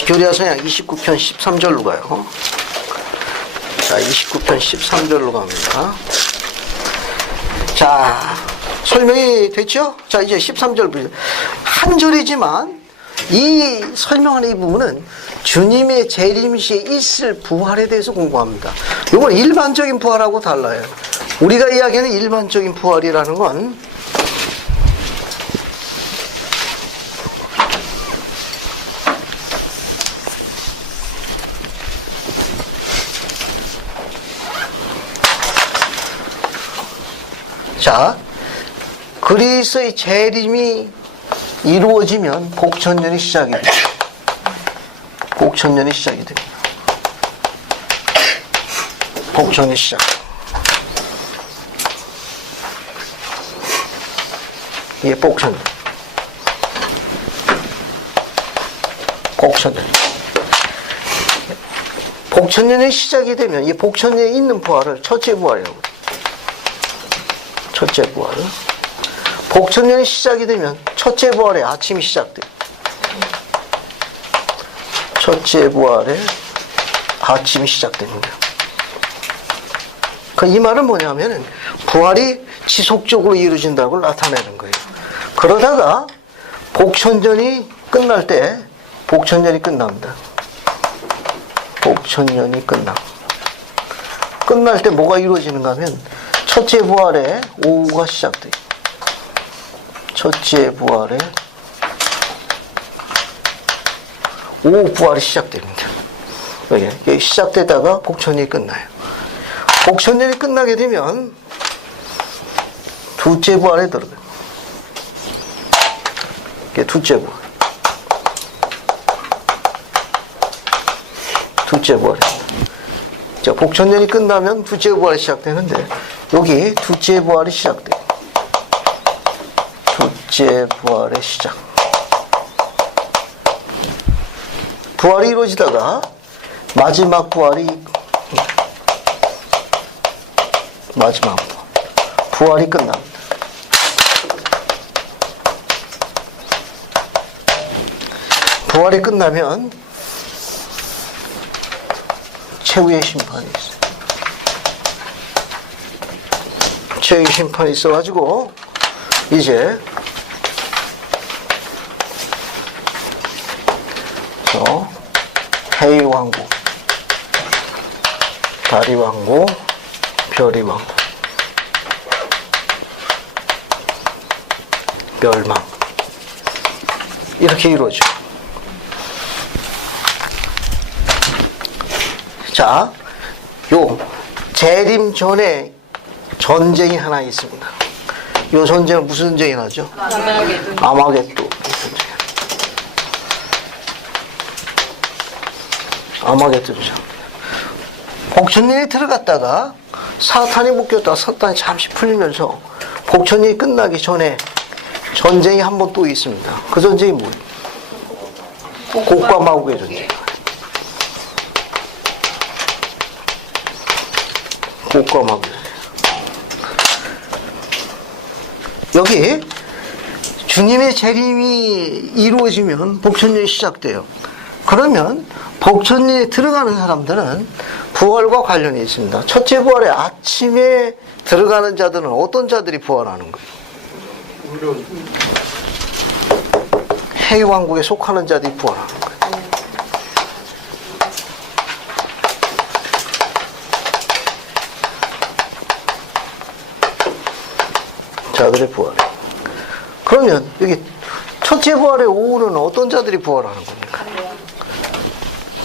교리와 성경 29편 13절로 가요. 자, 29편 13절로 갑니다. 자, 설명이 됐죠? 자, 이제 13절 보세요. 한 절이지만 이 설명하는 이 부분은 주님의 재림 시에 있을 부활에 대해서 공부합니다. 이건 일반적인 부활하고 달라요. 우리가 이야기하는 일반적인 부활이라는 건 자, 그리스도의 재림이 이루어지면 복천년이 시작이 됩니다. 복천년이 시작이 됩니다. 복천이 시작. 이게 복천년. 복천년. 복천년이 시작이 되면 이 복천년에 있는 부활을 첫째 부활이라고 해요. 첫째 부활. 복천년이 시작이 되면 첫째 부활의 아침이 시작돼요. 첫째 부활의 아침이 시작됩니다. 이 말은 뭐냐면은 부활이 지속적으로 이루어진다고 나타내는 거예요. 그러다가 복천년이 끝날 때 복천년이 끝납니다. 복천년이 끝날 때 뭐가 이루어지는가 하면 첫째 부활의 오후가 시작돼요. 첫째 부활의 오후 부활이 시작됩니다. 이게 시작되다가 복천년이 끝나요. 복천년이 끝나게 되면 둘째 부활에 들어가요. 이게 둘째 부활. 둘째 부활입니다. 자, 복천년이 끝나면 둘째 부활이 시작되는데 여기 둘째 부활이 시작돼요. 둘째 부활의 시작. 부활이 이루어지다가 마지막 부활이 부활이 끝납니다. 부활이 끝나면 최후의 심판이 있어요. 최후의 심판이 있어가지고 이제 해의 왕국, 달의 왕국, 별의 왕국, 멸망 이렇게 이루어져. 자, 요 재림 전에 전쟁이 하나 있습니다. 요 전쟁은 무슨 전쟁이 나죠? 아마겟돈. 아마겟돈이죠. 복천년에 들어갔다가 사탄이 묶였다. 사탄이 잠시 풀리면서 복천이 끝나기 전에 전쟁이 한 번 또 있습니다. 그 전쟁이 뭐예요? 곡과 마곡의 전쟁. 곡과 마곡의 전쟁. 여기 주님의 재림이 이루어지면 복천년이 시작돼요. 그러면 복천년에 들어가는 사람들은 부활과 관련이 있습니다. 첫째 부활에 아침에 들어가는 자들은 어떤 자들이 부활하는 거예요? 해왕국에 속하는 자들이 부활하는 거예요. 자들의 부활. 그러면 여기 첫째 부활의 오후는 어떤 자들이 부활하는 겁니까?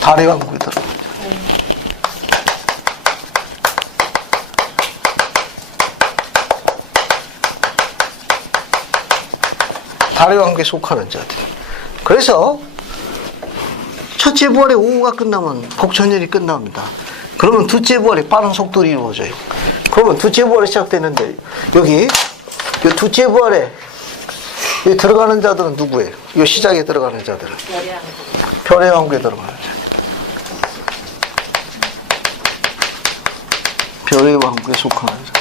달의 왕국에 들어가죠. 달의 왕국에 속하는 자들. 그래서 첫째 부활의 오후가 끝나면 복천년이 끝납니다. 그러면 둘째 부활이 빠른 속도로 이루어져요. 그러면 둘째 부활이 시작되는데 여기 이 둘째 부활에 이 들어가는 자들은 누구예요? 이 시작에 들어가는 자들은 별의 왕국에 들어가는 자. 별의 왕국에 속하는 자.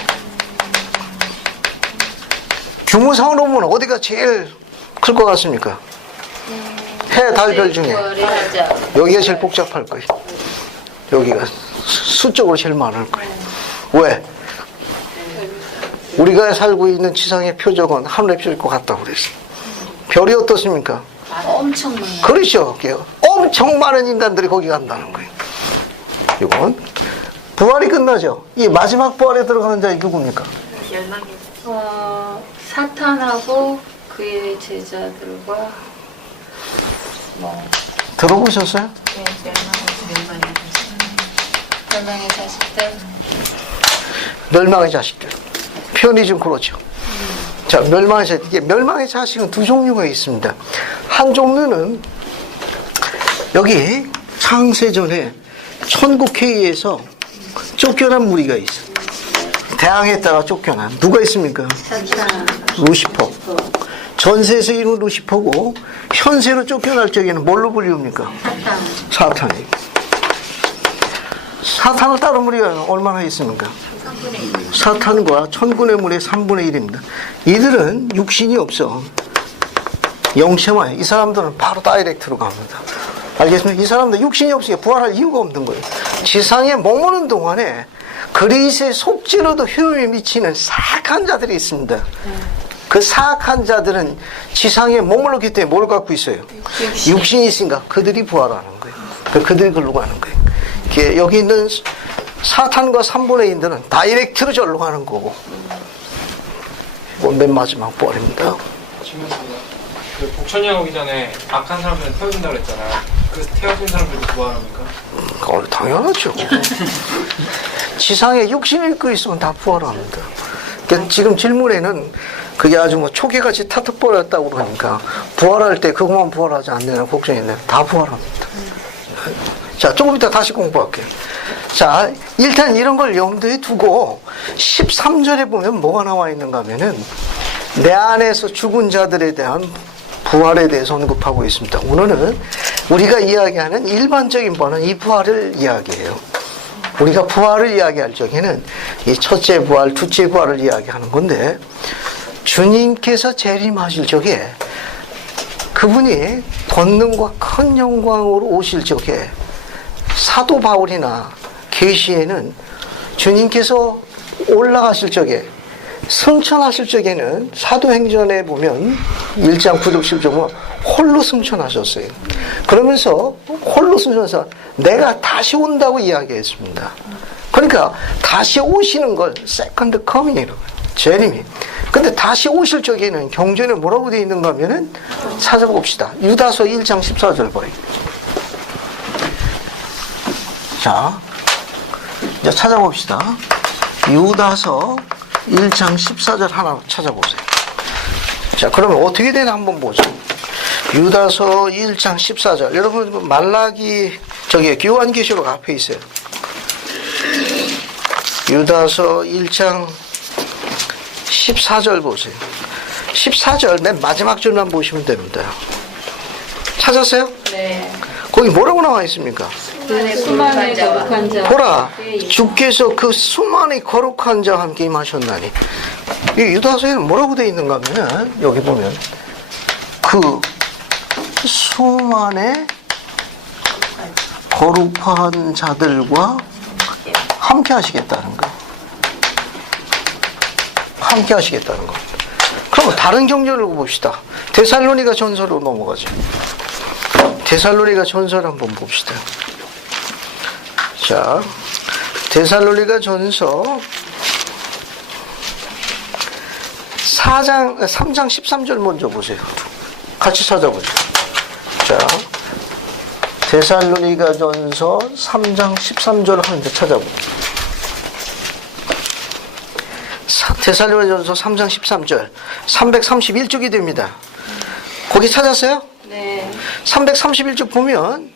규모상으로 보면 어디가 제일 클 것 같습니까? 해, 달, 별 중에 여기가 제일 복잡할 거예요. 여기가 수적으로 제일 많을 거예요. 왜? 우리가 살고 있는 지상의 표적은 하늘의 표적일 것 같다고 그랬어요. 별이 어떻습니까? 엄청 많아요. 그렇죠. 엄청 많은 인간들이 거기 간다는 거예요. 이건 부활이 끝나죠. 이 마지막 부활에 들어가는 자이 누굽니까? 사탄하고 그의 제자들과 들어보셨어요? 멸망의 자식들. 멸망의 자식들. 표현이 좀 그렇죠. 자, 멸망의 자식. 이게 멸망의 자식은 두 종류가 있습니다. 한 종류는 여기 창세전에 천국회의에서 쫓겨난 무리가 있어요. 대항했다가 쫓겨난 누가 있습니까? 루시퍼. 전세에서 이룬 루시퍼고 현세로 쫓겨날 적에는 뭘로 불리웁니까? 사탄이. 사탄을 따른 무리가 얼마나 있습니까? 사탄과 천군의 무리의 3분의 1입니다. 이들은 육신이 없어. 영체만. 이 사람들은 바로 다이렉트로 갑니다. 알겠습니까? 이 사람들 육신이 없으니까 부활할 이유가 없는 거예요. 지상에 머무는 동안에 그리스의 속죄로도 효용이 미치는 사악한 자들이 있습니다. 그 사악한 자들은 지상에 머물렀기 때문에 뭘 갖고 있어요? 육신이 있으니까 그들이 부활하는 거예요. 그들이 글로 가는 거예요. 여기 있는 사탄과 3분의 1들은 다이렉트로 절로 가는 거고. 이건 맨 마지막 부활입니다. 그 복천년 오기 전에 악한 사람들은 태워진다고 그랬잖아요. 그 태워진 사람들도 부활합니까? 당연하죠. 지상에 육신이 있고 있으면 다 부활합니다. 그러니까 지금 질문에는 그게 아주 초계같이 타특버렸다고 그러니까 부활할 때 그것만 부활하지 않느냐는 걱정이 있는데 다 부활합니다. 자, 조금 이따 다시 공부할게요. 자, 일단 이런 걸 염두에 두고 13절에 보면 뭐가 나와 있는가 하면은 내 안에서 죽은 자들에 대한 부활에 대해서 언급하고 있습니다. 오늘은 우리가 이야기하는 일반적인 바는 이 부활을 이야기해요. 우리가 부활을 이야기할 적에는 이 첫째 부활, 둘째 부활을 이야기하는 건데 주님께서 재림하실 적에 그분이 권능과 큰 영광으로 오실 적에 사도 바울이나 계시에는 주님께서 올라가실 적에 승천하실 적에는 사도행전에 보면 1장 9절 10절 보면 홀로 승천하셨어요. 그러면서 홀로 승천해서 내가 다시 온다고 이야기했습니다. 그러니까 다시 오시는 걸 세컨드 커밍이라고 해요. 재림이. 근데 다시 오실 적에는 경전에 뭐라고 되어 있는가 하면은 찾아봅시다. 유다서 1장 14절 봐요. 자, 이제 찾아봅시다. 유다서 1장 14절 하나 찾아보세요. 자, 그러면 어떻게 되나 한번 보죠. 유다서 1장 14절. 여러분, 말라기, 요한계시록 앞에 있어요. 유다서 1장 14절 보세요. 14절 맨 마지막 줄만 보시면 됩니다. 찾았어요? 네. 거기 뭐라고 나와 있습니까? 수많은 거룩한 자. 보라, 주께서 그 수많은 거룩한 자와 함께 임하셨나니. 이 유다서에는 뭐라고 되어 있는가 하면은, 여기 보면, 그 수많은 거룩한 자들과 함께 하시겠다는 거예요. 함께 하시겠다는 거. 그럼 다른 경전을 봅시다. 데살로니가 전서로 넘어가죠. 데살로니가 전서를 한번 봅시다. 자, 데살로니가 전서 3장 13절 먼저 보세요. 같이 찾아보죠. 자, 데살로니가 전서 3장 13절 하는데 찾아볼게요. 데살로니가 전서 3장 13절 331쪽이 됩니다. 거기 찾았어요? 네. 331쪽 보면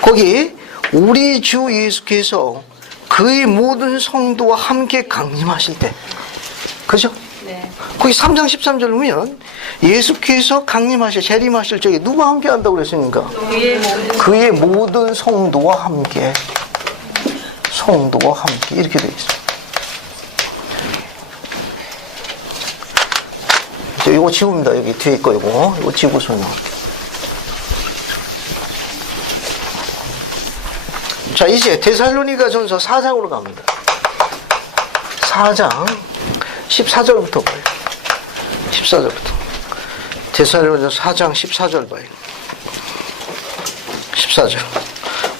거기 우리 주 예수께서 그의 모든 성도와 함께 강림하실 때, 그죠? 네. 거기 3장 13절 보면 예수께서 강림하실, 재림하실 적에 누구와 함께 한다고 그랬습니까? 그의 모든 성도와 함께, 성도와 함께 이렇게 되어 있어요. 이거 지웁니다. 여기 뒤에 거 이거 지우고 설명할게요. 자, 이제 데살로니가 전서 4장으로 갑니다. 4장 14절부터 봐요. 14절부터. 데살로니가 4장 14절 봐요. 14절.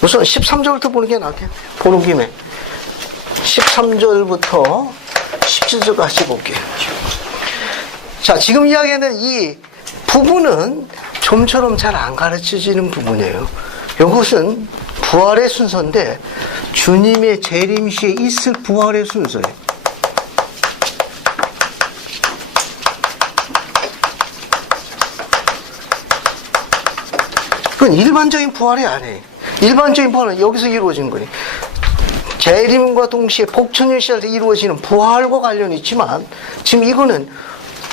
우선 13절부터 보는 게 낫겠네요. 보는 김에. 13절부터 17절까지 볼게요. 자, 지금 이야기하는 이 부분은 좀처럼 잘 안 가르쳐지는 부분이에요. 이것은 부활의 순서인데 주님의 재림 시에 있을 부활의 순서예요. 그건 일반적인 부활이 아니에요. 일반적인 부활은 여기서 이루어진 거예요. 재림과 동시에 복천일 시할 때 이루어지는 부활과 관련이 있지만 지금 이거는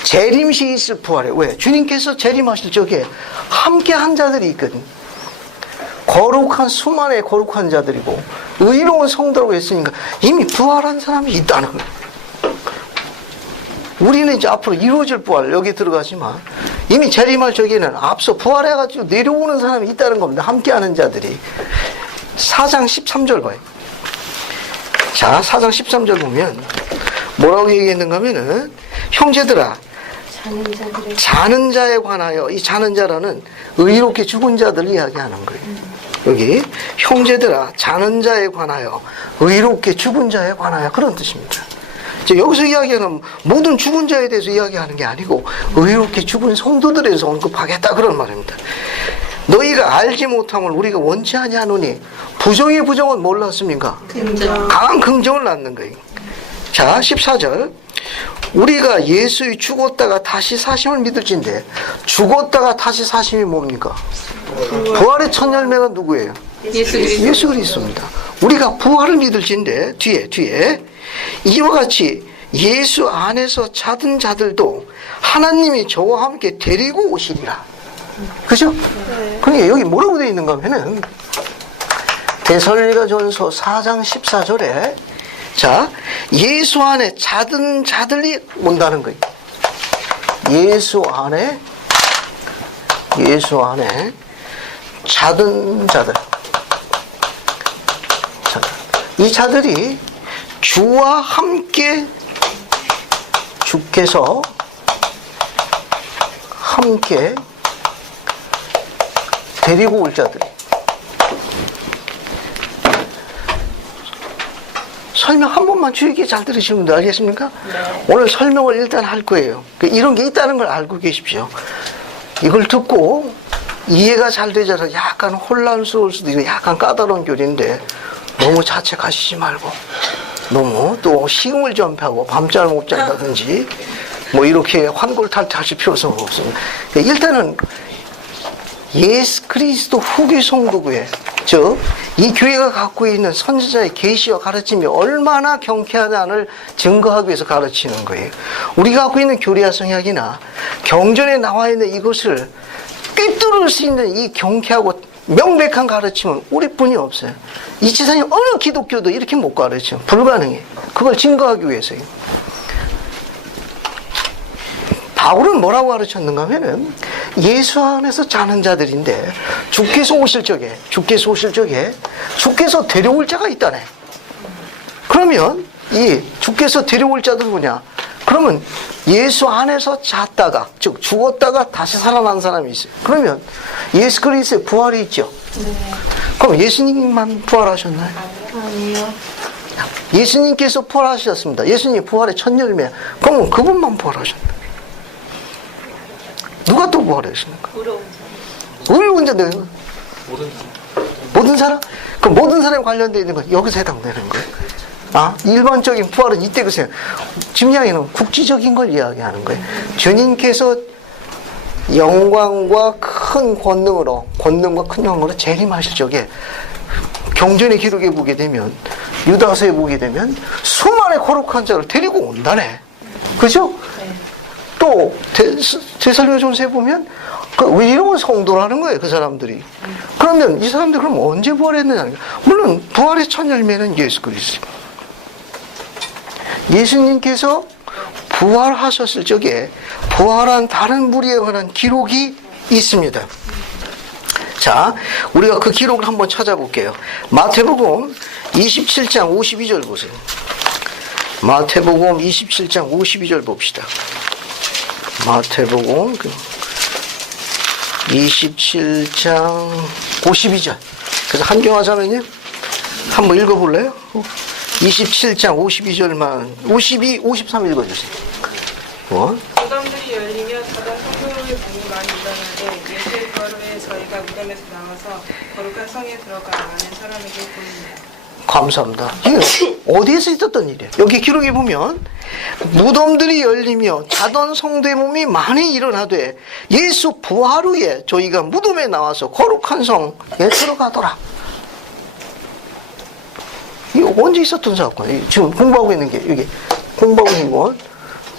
재림 시에 있을 부활이에요. 왜? 주님께서 재림하실 적에 함께 한 자들이 있거든. 거룩한 수많은 거룩한 자들이고 의로운 성도라고 했으니까 이미 부활한 사람이 있다는 거예요. 우리는 이제 앞으로 이루어질 부활 여기 들어가지만 이미 재림할 적에는 앞서 부활해가지고 내려오는 사람이 있다는 겁니다. 함께하는 자들이. 4장 13절 봐요. 자, 4장 13절 보면 뭐라고 얘기했는가 하면은 형제들아, 자는 자에 관하여, 이 자는 자라는 의롭게 죽은 자들을 이야기하는 거예요. 여기 형제들아, 자는 자에 관하여, 의롭게 죽은 자에 관하여, 그런 뜻입니다. 여기서 이야기하는 모든 죽은 자에 대해서 이야기하는 게 아니고 의롭게 죽은 성도들에 대해서 언급하겠다, 그런 말입니다. 너희가 알지 못함을 우리가 원치 아니하노니 부정의 부정은 몰랐습니까? 긍정. 강한 긍정을 낳는 거예요. 자, 14절. 우리가 예수의 죽었다가 다시 사심을 믿을진데, 죽었다가 다시 사심이 뭡니까? 부활의 첫 열매가 누구예요? 예수 그리스도입니다. 우리가 부활을 믿을진데, 뒤에 이와 같이 예수 안에서 자든 자들도 하나님이 저와 함께 데리고 오시리라. 그죠? 그러니까 여기 뭐라고 되어 있는가 하면은 데살로니가 전서 4장 14절에 자, 예수 안에 자든 자들이 온다는 거예요. 예수 안에 자든 자들. 이 자들이 주와 함께 주께서 함께 데리고 올 자들이. 설명 한 번만 주의 깊게 잘 들으시면 돼요. 알겠습니까? 네. 오늘 설명을 일단 할 거예요. 이런 게 있다는 걸 알고 계십시오. 이걸 듣고 이해가 잘 되지 않아서 약간 혼란스러울 수도 있고 약간 까다로운 교리인데 너무 자책하시지 말고 너무 또 시금을 전폐하고 밤잠을 못 잔다든지 뭐 이렇게 환골탈퇴하실 필요성은 없습니다. 일단은 예수 그리스도 후계 성도교회, 즉 이 교회가 갖고 있는 선지자의 계시와 가르침이 얼마나 경쾌하다를 증거하기 위해서 가르치는 거예요. 우리가 갖고 있는 교리와 성약이나 경전에 나와 있는 이것을 꿰뚫을 수 있는 이 경쾌하고 명백한 가르침은 우리뿐이 없어요. 이 세상에 어느 기독교도 이렇게 못 가르쳐. 불가능해. 그걸 증거하기 위해서요. 바울은 뭐라고 가르쳤는가 하면은 예수 안에서 자는 자들인데 주께서 오실 적에 주께서 데려올 자가 있다네. 그러면 이 주께서 데려올 자들 뭐냐? 그러면 예수 안에서 잤다가, 즉 죽었다가 다시 살아난 사람이 있어요. 그러면 예수 그리스도의 부활이 있죠. 그럼 예수님만 부활하셨나요? 아니요. 예수님께서 부활하셨습니다. 예수님 부활의 첫 열매. 그러면 그분만 부활하셨나요? 누가 또 부활했습니까? 의로운 자들. 모든 사람? 그 모든 사람에 관련되어 있는 건 여기서 해당되는 거예요. 일반적인 부활은 이때 그세요. 짐작에는 국지적인 걸 이야기하는 거예요. 주님께서 영광과 큰 권능과 큰 영광으로 재림하실 적에 경전의 기록에 보게 되면, 유다서에 보게 되면 수많은 거룩한 자를 데리고 온다네. 그죠? 또 데살로니가전서에 보면 그 의로운 성도라는 거예요. 그 사람들이. 그러면 이 사람들 그럼 언제 부활했느냐? 물론 부활의 첫 열매는 예수 그리스도. 예수님께서 부활하셨을 적에 부활한 다른 무리에 관한 기록이 있습니다. 자, 우리가 그 기록을 한번 찾아볼게요. 마태복음 27장 52절 보세요. 마태복음 27장 52절 봅시다. 마태복음 27장 52절. 그래서 한경하자면요, 한번 읽어볼래요? 27장 52절만 53 읽어주세요. 무덤들이 열리며 다른 성도의 문이 많이 일어나되 예수의 부활 후에 저희가 무덤에서 나와서 거룩한 성에 들어가 많은 사람에게 보입니다. 감사합니다. 이게 어디에서 있었던 일이에요? 여기 기록에 보면 무덤들이 열리며 자던 성도의 몸이 많이 일어나되 예수 부활 후에 저희가 무덤에 나와서 거룩한 성에 들어가더라. 이거 언제 있었던 사건이에요? 지금 공부하고 있는 게 여기 공부하고 있는 건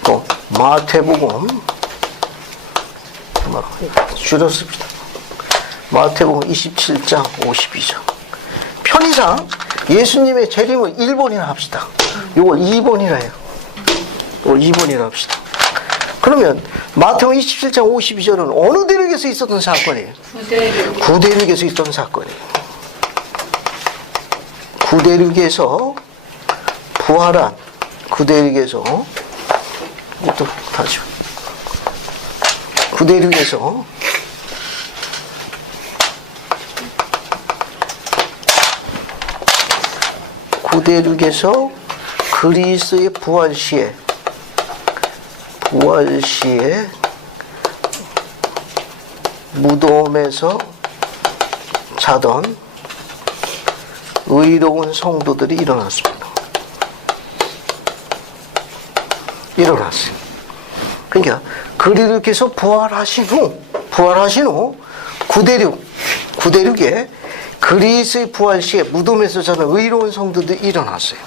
또 마태복음 줄였습니다. 마태복음 27장 52절. 편의상 예수님의 재림을 1번이나 합시다. 이걸 2번이라 해요. 이걸 2번이라 합시다. 그러면 마태복음 27장 52절은 어느 대륙에서 있었던 사건이에요? 구대륙에서 있었던 사건이에요. 구대륙에서 부활한 구대륙에서 이것도 다시 구대륙에서 그리스도의 부활 시에 무덤에서 자던 의로운 성도들이 일어났습니다. 일어났어요. 그러니까 그리스도께서 부활하신 후 구대륙에 그리스도의 부활 시에 무덤에서 자는 의로운 성도들이 일어났어요.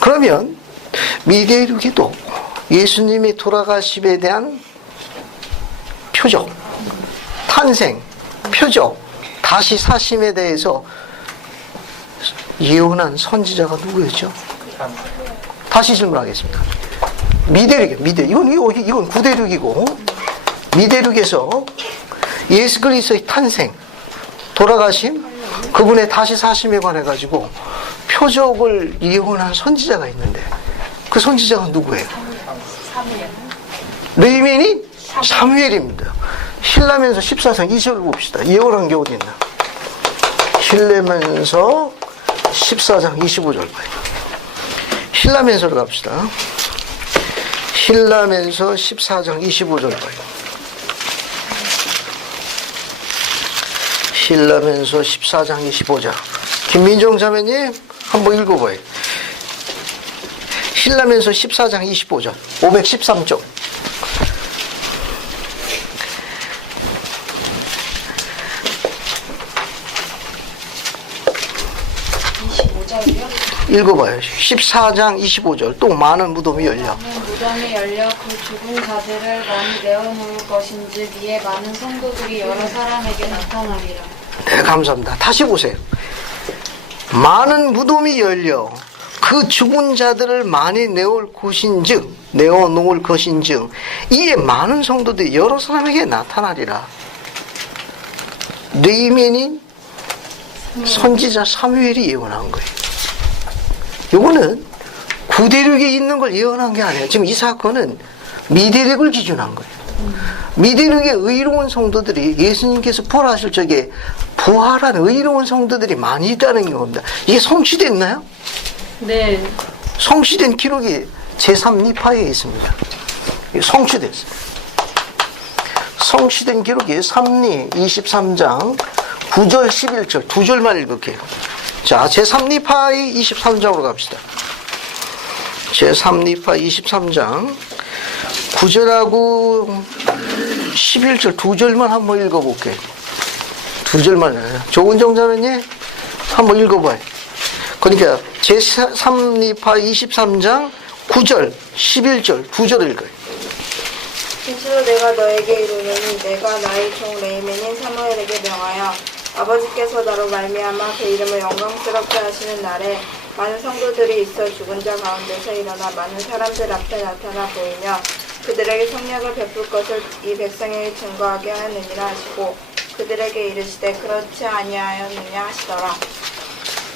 그러면 미대륙에도 예수님이 돌아가심에 대한 표적, 탄생, 표적, 다시 사심에 대해서 예언한 선지자가 누구였죠? 다시 질문하겠습니다. 이건 구대륙이고, 미대륙에서 예수 그리스도의 탄생, 돌아가심, 그분의 다시 사심에 관해 가지고 표적을 예언한 선지자가 있는데 그 선지자가 누구예요? 레위인이 사무엘입니다. 신라면서 14장 2절을 봅시다. 예언한 게 어디 있나? 신라면서 14장 25절 봐요. 신라면서로 갑시다. 신라면서 14장 25절 봐요. 신라면서 14장 25절. 김민정 자매님 한번 읽어봐요. 신라면서 14장 25절 513쪽. 읽어봐요. 14장 25절. 또 많은 무덤이 열려. 많은 무덤이 열려 그 죽은 자들을 많이 내어놓을 것인즉 이에 많은 성도들이 여러 사람에게 나타나리라. 네, 감사합니다. 다시 보세요. 많은 무덤이 열려 그 죽은 자들을 많이 내어놓을 것인즉 이에 많은 성도들이 여러 사람에게 나타나리라. 레이멘이 선지자 사무엘이 예언한 거예요. 이거는 구대륙에 있는 걸 예언한 게 아니에요. 지금 이 사건은 미대륙을 기준한 거예요. 미대륙의 의로운 성도들이 예수님께서 부활하실 적에 부활한 의로운 성도들이 많이 있다는 겁니다. 이게 성취됐나요? 네. 성취된 기록이 제3니파에 있습니다. 이게 성취됐어요. 성취된 기록이 3니 23장 9절 11절 두 절만 읽을게요. 자, 제3니파의 23장으로 갑시다. 제3니파 23장 9절하고 11절 두 절만 한번 읽어볼게요. 두 절만. 조은정 자매님 한번 읽어봐요. 그러니까 제3니파 23장 9절 11절 두 절 읽어요. 진실로 내가 너에게 이르노니 내가 나의 종 레이멘인 사무엘에게 명하여 아버지께서 나로 말미암아 그 이름을 영광스럽게 하시는 날에 많은 성도들이 있어 죽은 자 가운데서 일어나 많은 사람들 앞에 나타나 보이며 그들에게 성령을 베풀 것을 이 백성에게 증거하게 하느니라 하시고 그들에게 이르시되 그렇지 아니하였느냐 하시더라.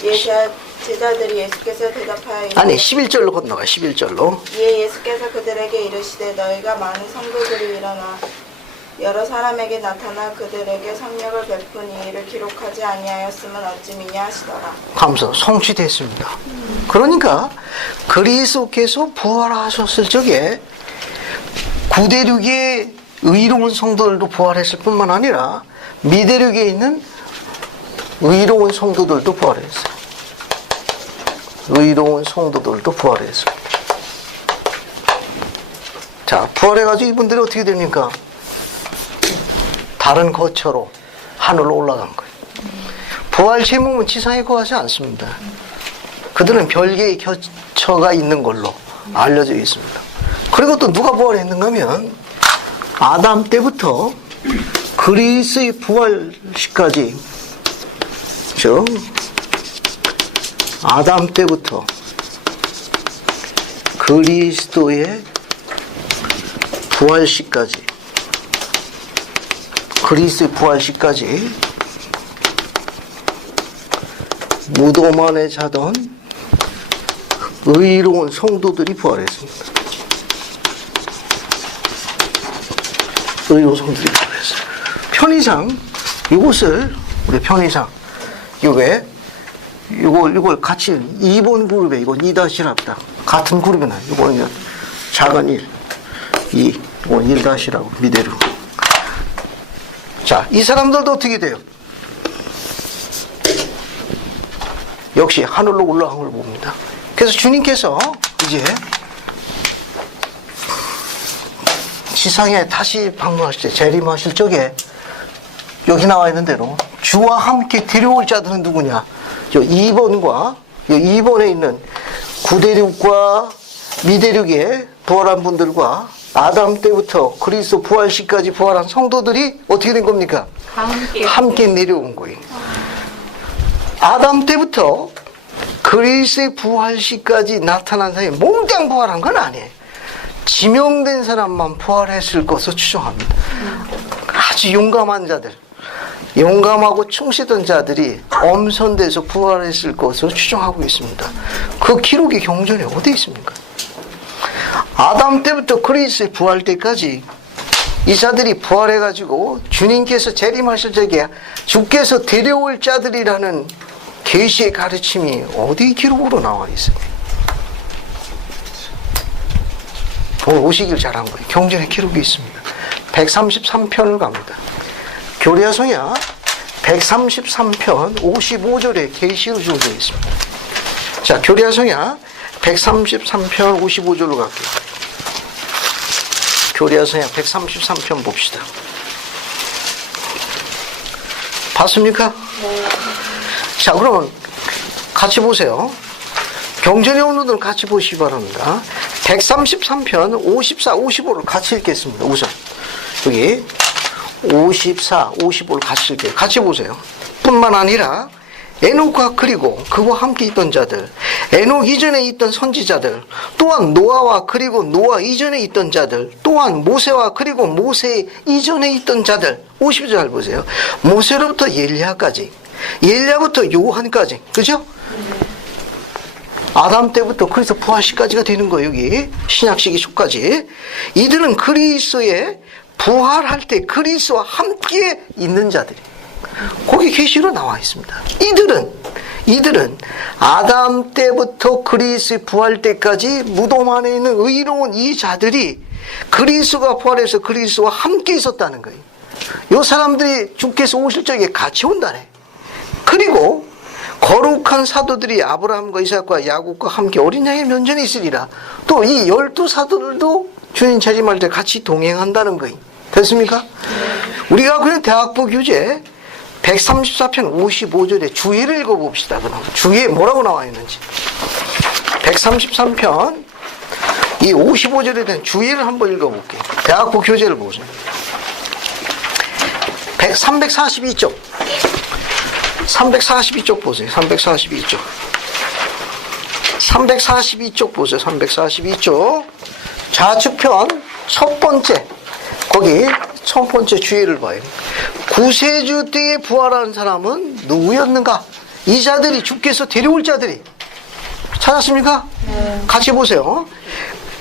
이에 제자들이 예수께서 대답하여 아니 11절로 건너가 11절로. 이에 예수께서 그들에게 이르시되 너희가 많은 성도들이 일어나 여러 사람에게 나타나 그들에게 성령을 베푼 이 일을 기록하지 아니하였으면 어찌 미냐 하시더라. 감사 성취됐습니다. 그러니까 그리스도께서 부활하셨을 적에 구대륙의 의로운 성도들도 부활했을 뿐만 아니라 미대륙에 있는 의로운 성도들도 부활했어요. 의로운 성도들도 부활했어요. 자, 부활해가지고 이분들이 어떻게 됩니까? 다른 거처로 하늘로 올라간 거예요. 부활 제목은 지상에 거하지 않습니다. 그들은 별개의 거처가 있는 걸로 알려져 있습니다. 그리고 또 누가 부활했는가 하면 아담 때부터 그리스의 부활시까지 아담 때부터 그리스도의 부활시까지 그리스도의 부활시까지 무덤 안에 자던 의로운 성도들이 부활했습니다. 의로운 성도들이 부활했어요. 편의상 이곳을 우리 편의상 이걸 같이 2번 그룹에 이건 2-랍다. 같은 그룹이나 이거는 작은 1, 2, 이건 1-라고 미대로. 자, 이 사람들도 어떻게 돼요? 역시 하늘로 올라간 걸 봅니다. 그래서 주님께서 이제 지상에 다시 방문하실 때 재림하실 적에 여기 나와 있는 대로 주와 함께 데려올 자들은 누구냐? 2번과 2번에 있는 구대륙과 미대륙의 부활한 분들과 아담 때부터 그리스도 부활시까지 부활한 성도들이 어떻게 된 겁니까? 함께 내려온 거예요. 아담 때부터 그리스도의 부활시까지 나타난 사람이 몽땅 부활한 건 아니에요. 지명된 사람만 부활했을 것으로 추정합니다. 아주 용감한 자들, 용감하고 충실한 자들이 엄선돼서 부활했을 것으로 추정하고 있습니다. 그 기록이 경전에 어디 있습니까? 아담 때부터 그리스도의 부활 때까지 이 자들이 부활해가지고 주님께서 재림하실 적에 주께서 데려올 자들이라는 계시의 가르침이 어디 기록으로 나와 있어요? 오늘 오시길 잘한 거예요. 경전에 기록이 있습니다. 133편을 갑니다. 교리야성야 133편 55절에 계시로 주어져 있습니다. 자, 교리야성야 133편 55절로 갈게요. 교리야성야 133편 봅시다. 봤습니까? 네. 자, 그러면 같이 보세요. 경전에 오는 분들은 같이 보시기 바랍니다. 133편 54, 55를 같이 읽겠습니다. 우선 여기 54, 55를 같이 읽게요. 같이 보세요. 뿐만 아니라 에녹과 그리고 그와 함께 있던 자들, 에녹 이전에 있던 선지자들, 또한 노아와 그리고 노아 이전에 있던 자들, 또한 모세와 그리고 모세 이전에 있던 자들. 50절 보세요. 모세로부터 엘리야까지, 엘리야부터 요한까지, 그죠? 아담 때부터 그리스도 부활시까지가 되는 거예요. 여기 신약시기 초까지. 이들은 그리스도의 부활할 때 그리스도와 함께 있는 자들이. 거기 계시로 나와 있습니다. 이들은 아담 때부터 그리스도의 부활 때까지 무덤 안에 있는 의로운 이 자들이 그리스도가 부활해서 그리스도와 함께 있었다는 거예요. 이 사람들이 주께서 오실 적에 같이 온다네. 그리고 거룩한 사도들이 아브라함과 이삭과 야곱과 함께 어린 양의 면전에 있으리라. 또 이 12사도들도 주님 재림할 때 같이 동행한다는 거예요. 됐습니까? 우리가 그냥 대학부 교재 134편 55절에 주의를 읽어봅시다. 그럼 주의에 뭐라고 나와 있는지. 133편 이 55절에 대한 주의를 한번 읽어볼게요. 대학부 교재를 보세요. 342쪽 342쪽 보세요. 342쪽 342쪽 보세요. 342쪽 좌측편 첫 번째 거기 첫 번째 주의를 봐요. 구세주 때에 부활한 사람은 누구였는가? 이 자들이 주께서 데려올 자들이. 찾았습니까? 같이 보세요.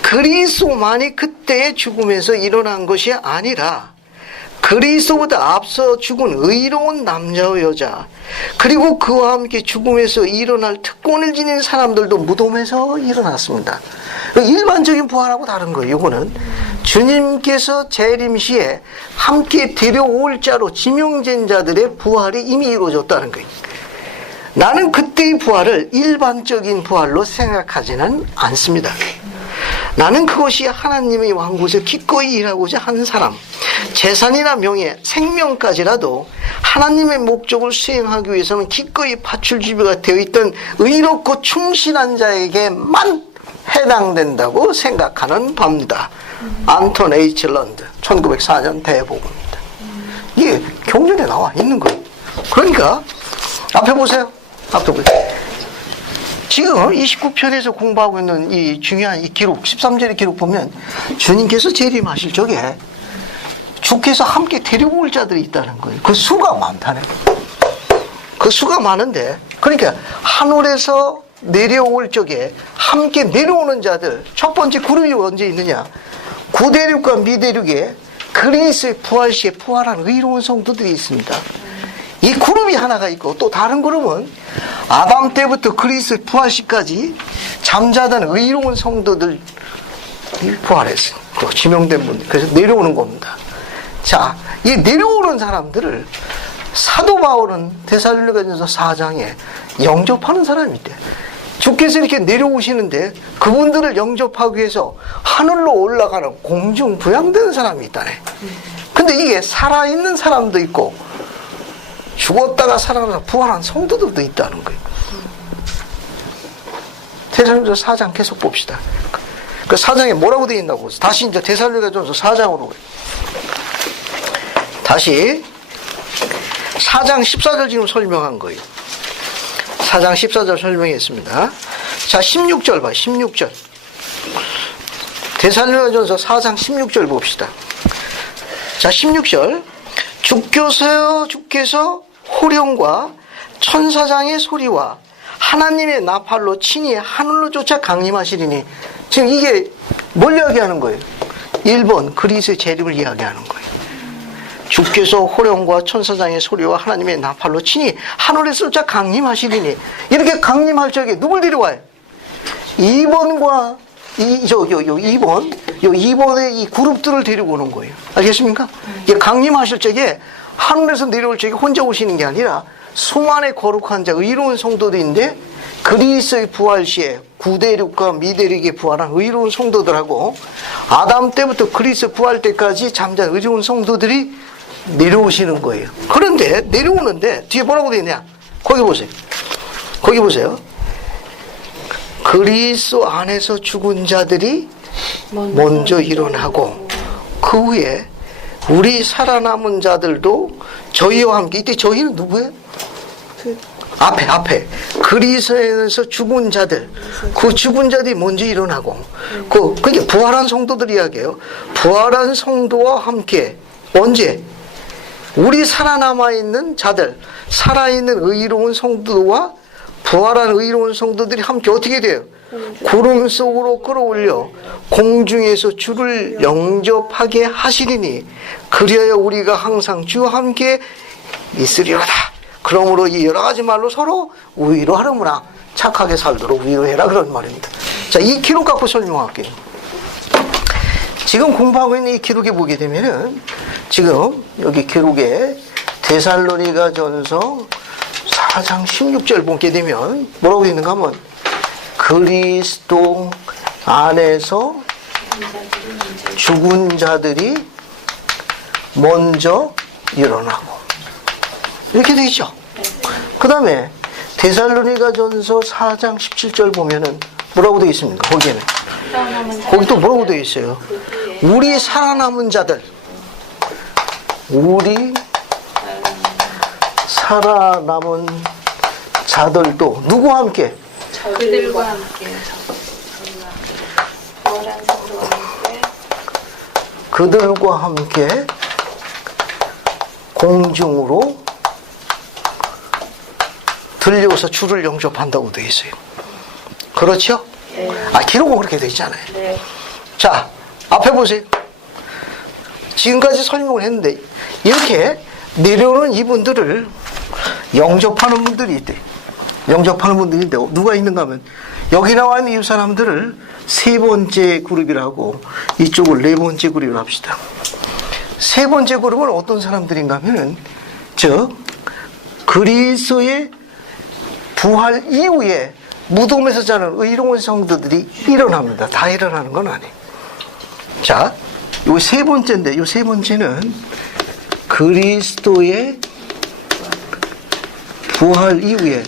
그리스도만이 그때의 죽음에서 일어난 것이 아니라 그리스도보다 앞서 죽은 의로운 남자와 여자, 그리고 그와 함께 죽음에서 일어날 특권을 지닌 사람들도 무덤에서 일어났습니다. 일반적인 부활하고 다른 거예요. 이거는 주님께서 재림 시에 함께 데려올 자로 지명된 자들의 부활이 이미 이루어졌다는 거예요. 나는 그때의 부활을 일반적인 부활로 생각하지는 않습니다. 나는 그것이 하나님의 왕국에서 기꺼이 일하고자 하는 사람, 재산이나 명예, 생명까지라도 하나님의 목적을 수행하기 위해서는 기꺼이 바칠 준비가 되어 있던 의롭고 충실한 자에게만 해당된다고 생각하는 바입니다. 안톤 H. 런드 1904년 대복음입니다. 이게 경전에 나와 있는 거예요. 그러니까 앞에 보세요. 앞에 보세요. 지금 29편에서 공부하고 있는 이 중요한 이 기록 13절의 기록 보면 주님께서 재림하실 적에 주께서 함께 데려올 자들이 있다는 거예요. 그 수가 많다네. 그 수가 많은데 그러니까 하늘에서 내려올 적에 함께 내려오는 자들 첫 번째 그룹이 언제 있느냐? 구대륙과 미대륙에 그리스도의 부활 시에 부활한 의로운 성도들이 있습니다. 이 그룹이 하나가 있고 또 다른 그룹은 아담 때부터 그리스도의 부활 시까지 잠자던 의로운 성도들이 부활했어요. 또 지명된 분들. 그래서 내려오는 겁니다. 자, 이 내려오는 사람들을 사도 바울은 데살로니가전서 4장에 영접하는 사람이 있대. 주께서 이렇게 내려오시는데 그분들을 영접하기 위해서 하늘로 올라가는 공중 부양되는 사람이 있다네. 근데 이게 살아있는 사람도 있고 죽었다가 살아나서 부활한 성도들도 있다는 거예요. 데살로니가전서 4장 계속 봅시다. 그 4장에 뭐라고 되어 있나고. 다시 이제 데살로니가전서 4장으로 다시 4장 14절 지금 설명한 거예요. 4장 14절 설명했습니다. 자, 16절 봐요. 16절. 데살로니가전서 4장 16절 봅시다. 자, 16절. 주께서 호령과 천사장의 소리와 하나님의 나팔로 친히 하늘로 쫓아 강림하시리니. 지금 이게 뭘 이야기하는 거예요? 1번 그리스도의 재림을 이야기하는 거예요. 주께서 호령과 천사장의 소리와 하나님의 나팔로 친히 하늘에서 쫓아 강림하시리니. 이렇게 강림할 적에 누굴 데려와요? 2번과 2번의 이 그룹들을 데리고 오는 거예요. 알겠습니까? 강림하실 적에 하늘에서 내려올 적에 혼자 오시는 게 아니라 수많은 거룩한 자, 의로운 성도들인데 그리스도의 부활 시에 구대륙과 미대륙에 부활한 의로운 성도들하고 아담 때부터 그리스도 부활 때까지 잠잔 의로운 성도들이 내려오시는 거예요. 그런데 내려오는데 뒤에 뭐라고 되어 있냐? 거기 보세요. 거기 보세요. 그리스도 안에서 죽은 자들이 먼저 일어나고 그 후에 우리 살아남은 자들도 저희와 함께, 이때 저희는 누구예요? 앞에 그리스도에서 죽은 자들, 그 죽은 자들이 먼저 일어나고 그게 부활한 성도들 이야기예요. 부활한 성도와 함께 언제? 우리 살아남아 있는 자들, 살아있는 의로운 성도와 부활한 의로운 성도들이 함께 어떻게 돼요? 구름 속으로 끌어올려 공중에서 주를 영접하게 하시리니 그리하여 우리가 항상 주와 함께 있으리로다. 그러므로 이 여러 가지 말로 서로 위로하려무나 착하게 살도록 위로해라, 그런 말입니다. 자, 이 기록 갖고 설명할게요. 지금 공부하고 있는 이 기록에 보게 되면은 지금 여기 기록에 데살로니가 전서 4장 16절 보게 되면 뭐라고 있는가 하면 그리스도 안에서 죽은 자들이 먼저 일어나고 이렇게 되어 있죠. 그 다음에 데살로니가 전서 4장 17절 보면은 뭐라고 되어 있습니까? 거기에는 거기 또 뭐라고 되어 있어요? 우리 살아남은 자들, 우리 살아남은 자들도 누구와 함께? 그들과 함께 그들과 함께 공중으로 들려서 주를 영접한다고 되어 있어요. 그렇죠? 네. 기록은 그렇게 되어 있잖아요. 네. 자, 앞에 보세요. 지금까지 설명을 했는데 이렇게 내려오는 이분들을 영접하는 분들이 있대. 영접하는 분들인데 누가 있는가 하면 여기 나와 있는 이 사람들을 세 번째 그룹이라고, 이쪽을 네 번째 그룹으로 합시다. 세 번째 그룹은 어떤 사람들인가 하면은 즉 그리스도의 부활 이후에 무덤에서 자는 의로운 성도들이 일어납니다. 다 일어나는 건 아니에요. 자, 요 세 번째인데, 요 세 번째는 그리스도의 부활 이후에,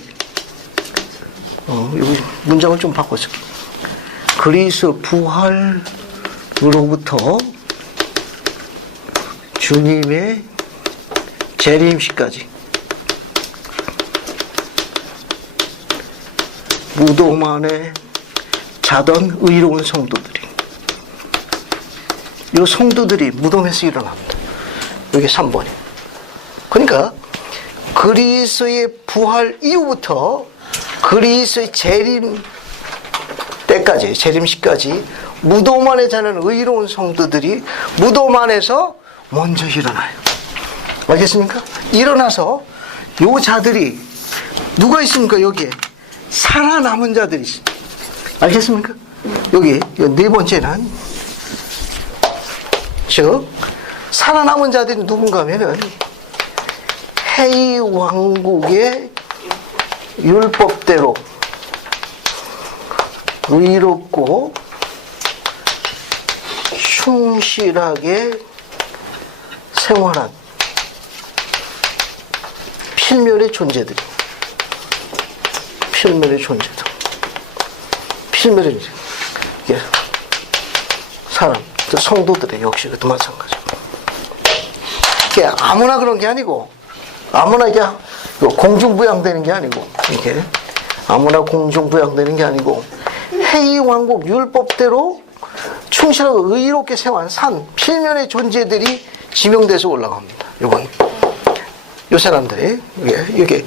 여기 문장을 좀 바꿔서. 그리스도 부활으로부터 주님의 재림시까지 무덤 안에 자던 의로운 성도들이, 이 성도들이 무덤에서 일어납니다. 여기 3번이에요. 그러니까 그리스도의 부활 이후부터 그리스도의 재림 때까지, 재림시까지 무덤 안에 자는 의로운 성도들이 무덤 안에서 먼저 일어나요. 알겠습니까? 일어나서 요 자들이 누가 있습니까? 여기에 살아남은 자들이 있습니다. 알겠습니까? 여기 네 번째는 즉 살아남은 자들이 누군가 하면은 헤이 왕국의 율법대로 의롭고 충실하게 생활한 필멸의 존재들이, 필멸의 존재들, 필멸의 이게 사람, 성도들의 역시 그것도 마찬가지. 이게 아무나 그런 게 아니고, 아무나 이게 공중부양되는 게 아니고, 이게 아무나 공중부양되는 게 아니고, 헤이 왕국 율법대로 충실하고 의롭게 생활한 산 필면의 존재들이 지명돼서 올라갑니다. 요건 요 사람들이 이게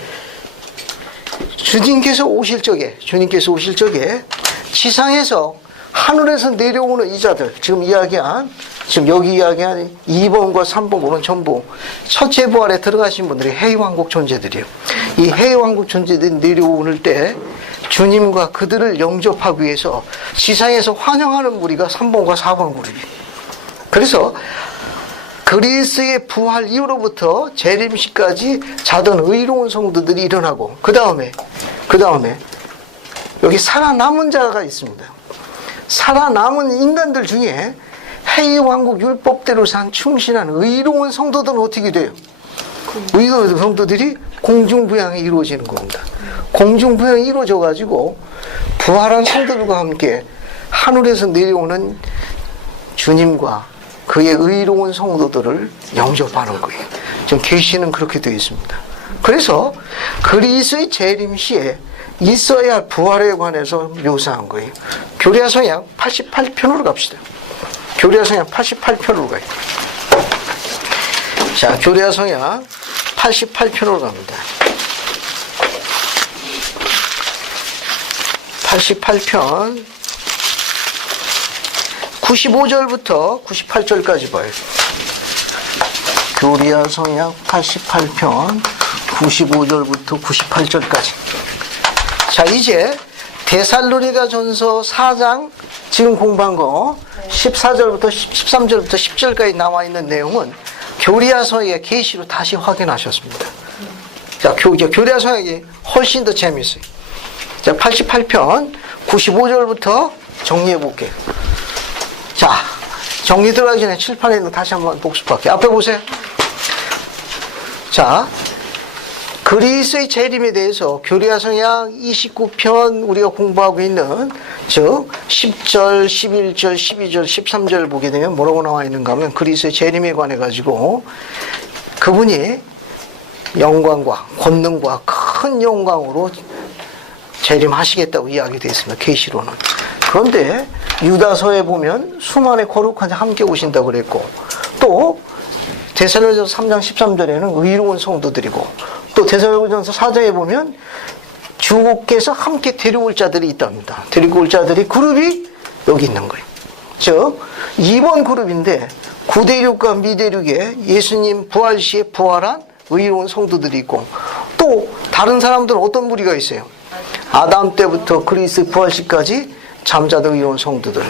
주님께서 오실 적에 지상에서 하늘에서 내려오는 이자들, 지금 여기 이야기한 2번과 3번은 전부 첫째 부활에 들어가신 분들이 해외왕국 존재들이에요. 이 해외왕국 존재들이 내려오는 때 주님과 그들을 영접하기 위해서 지상에서 환영하는 무리가 3번과 4번 그룹이에요. 그래서 그리스의 부활 이후로부터 재림시까지 자던 의로운 성도들이 일어나고, 그 다음에 여기 살아남은 자가 있습니다. 살아남은 인간들 중에 헤이 왕국 율법대로 산 충실한 의로운 성도들은 어떻게 돼요? 의로운 성도들이 공중부양이 이루어지는 겁니다. 공중부양이 이루어져 가지고 부활한 성도들과 함께 하늘에서 내려오는 주님과 그의 의로운 성도들을 영접하는 거예요. 지금 계시는 그렇게 되어 있습니다. 그래서 그리스의 재림 시에 있어야 할 부활에 관해서 묘사한 거예요. 교리야 성약 88편으로 갑시다. 교리야 성약 88편으로 가요. 자, 교리야 성약 88편으로 갑니다. 88편 95절부터 98절까지 봐요. 교리야 성약 88편 95절부터 98절까지. 자, 이제 데살로니가 전서 4장 지금 공부한 거 14절부터 13절부터 10절까지 나와 있는 내용은 교리야서의 계시로 다시 확인하셨습니다. 자, 교리야서에 훨씬 더 재미있어요. 자, 88편 95절부터 정리해 볼게요. 자, 정리 들어가기 전에 칠판에 있는 거 다시 한번 복습할게요. 앞에 보세요. 자, 그리스의 재림에 대해서 교리야서약 29편 우리가 공부하고 있는 즉 10절, 11절, 12절, 13절 보게 되면 뭐라고 나와 있는가 하면 그리스의 재림에 관해 가지고 그분이 영광과 권능과 큰 영광으로 재림하시겠다고 이야기되어 있습니다. 계시로는. 그런데 유다서에 보면 수많은 거룩한 자 함께 오신다고 그랬고, 또 데살로니가서 3장 13절에는 의로운 성도들이고, 또 데살로니가서 4장에 보면 주께서 함께 데려올 자들이 있답니다. 데리고 올 자들이 그룹이 여기 있는 거예요. 즉 2번 그룹인데 구대륙과 미대륙에 예수님 부활 시에 부활한 의로운 성도들이 있고, 또 다른 사람들은 어떤 무리가 있어요? 아담 때부터 그리스도 부활 시까지 잠자던 의로운 성도들.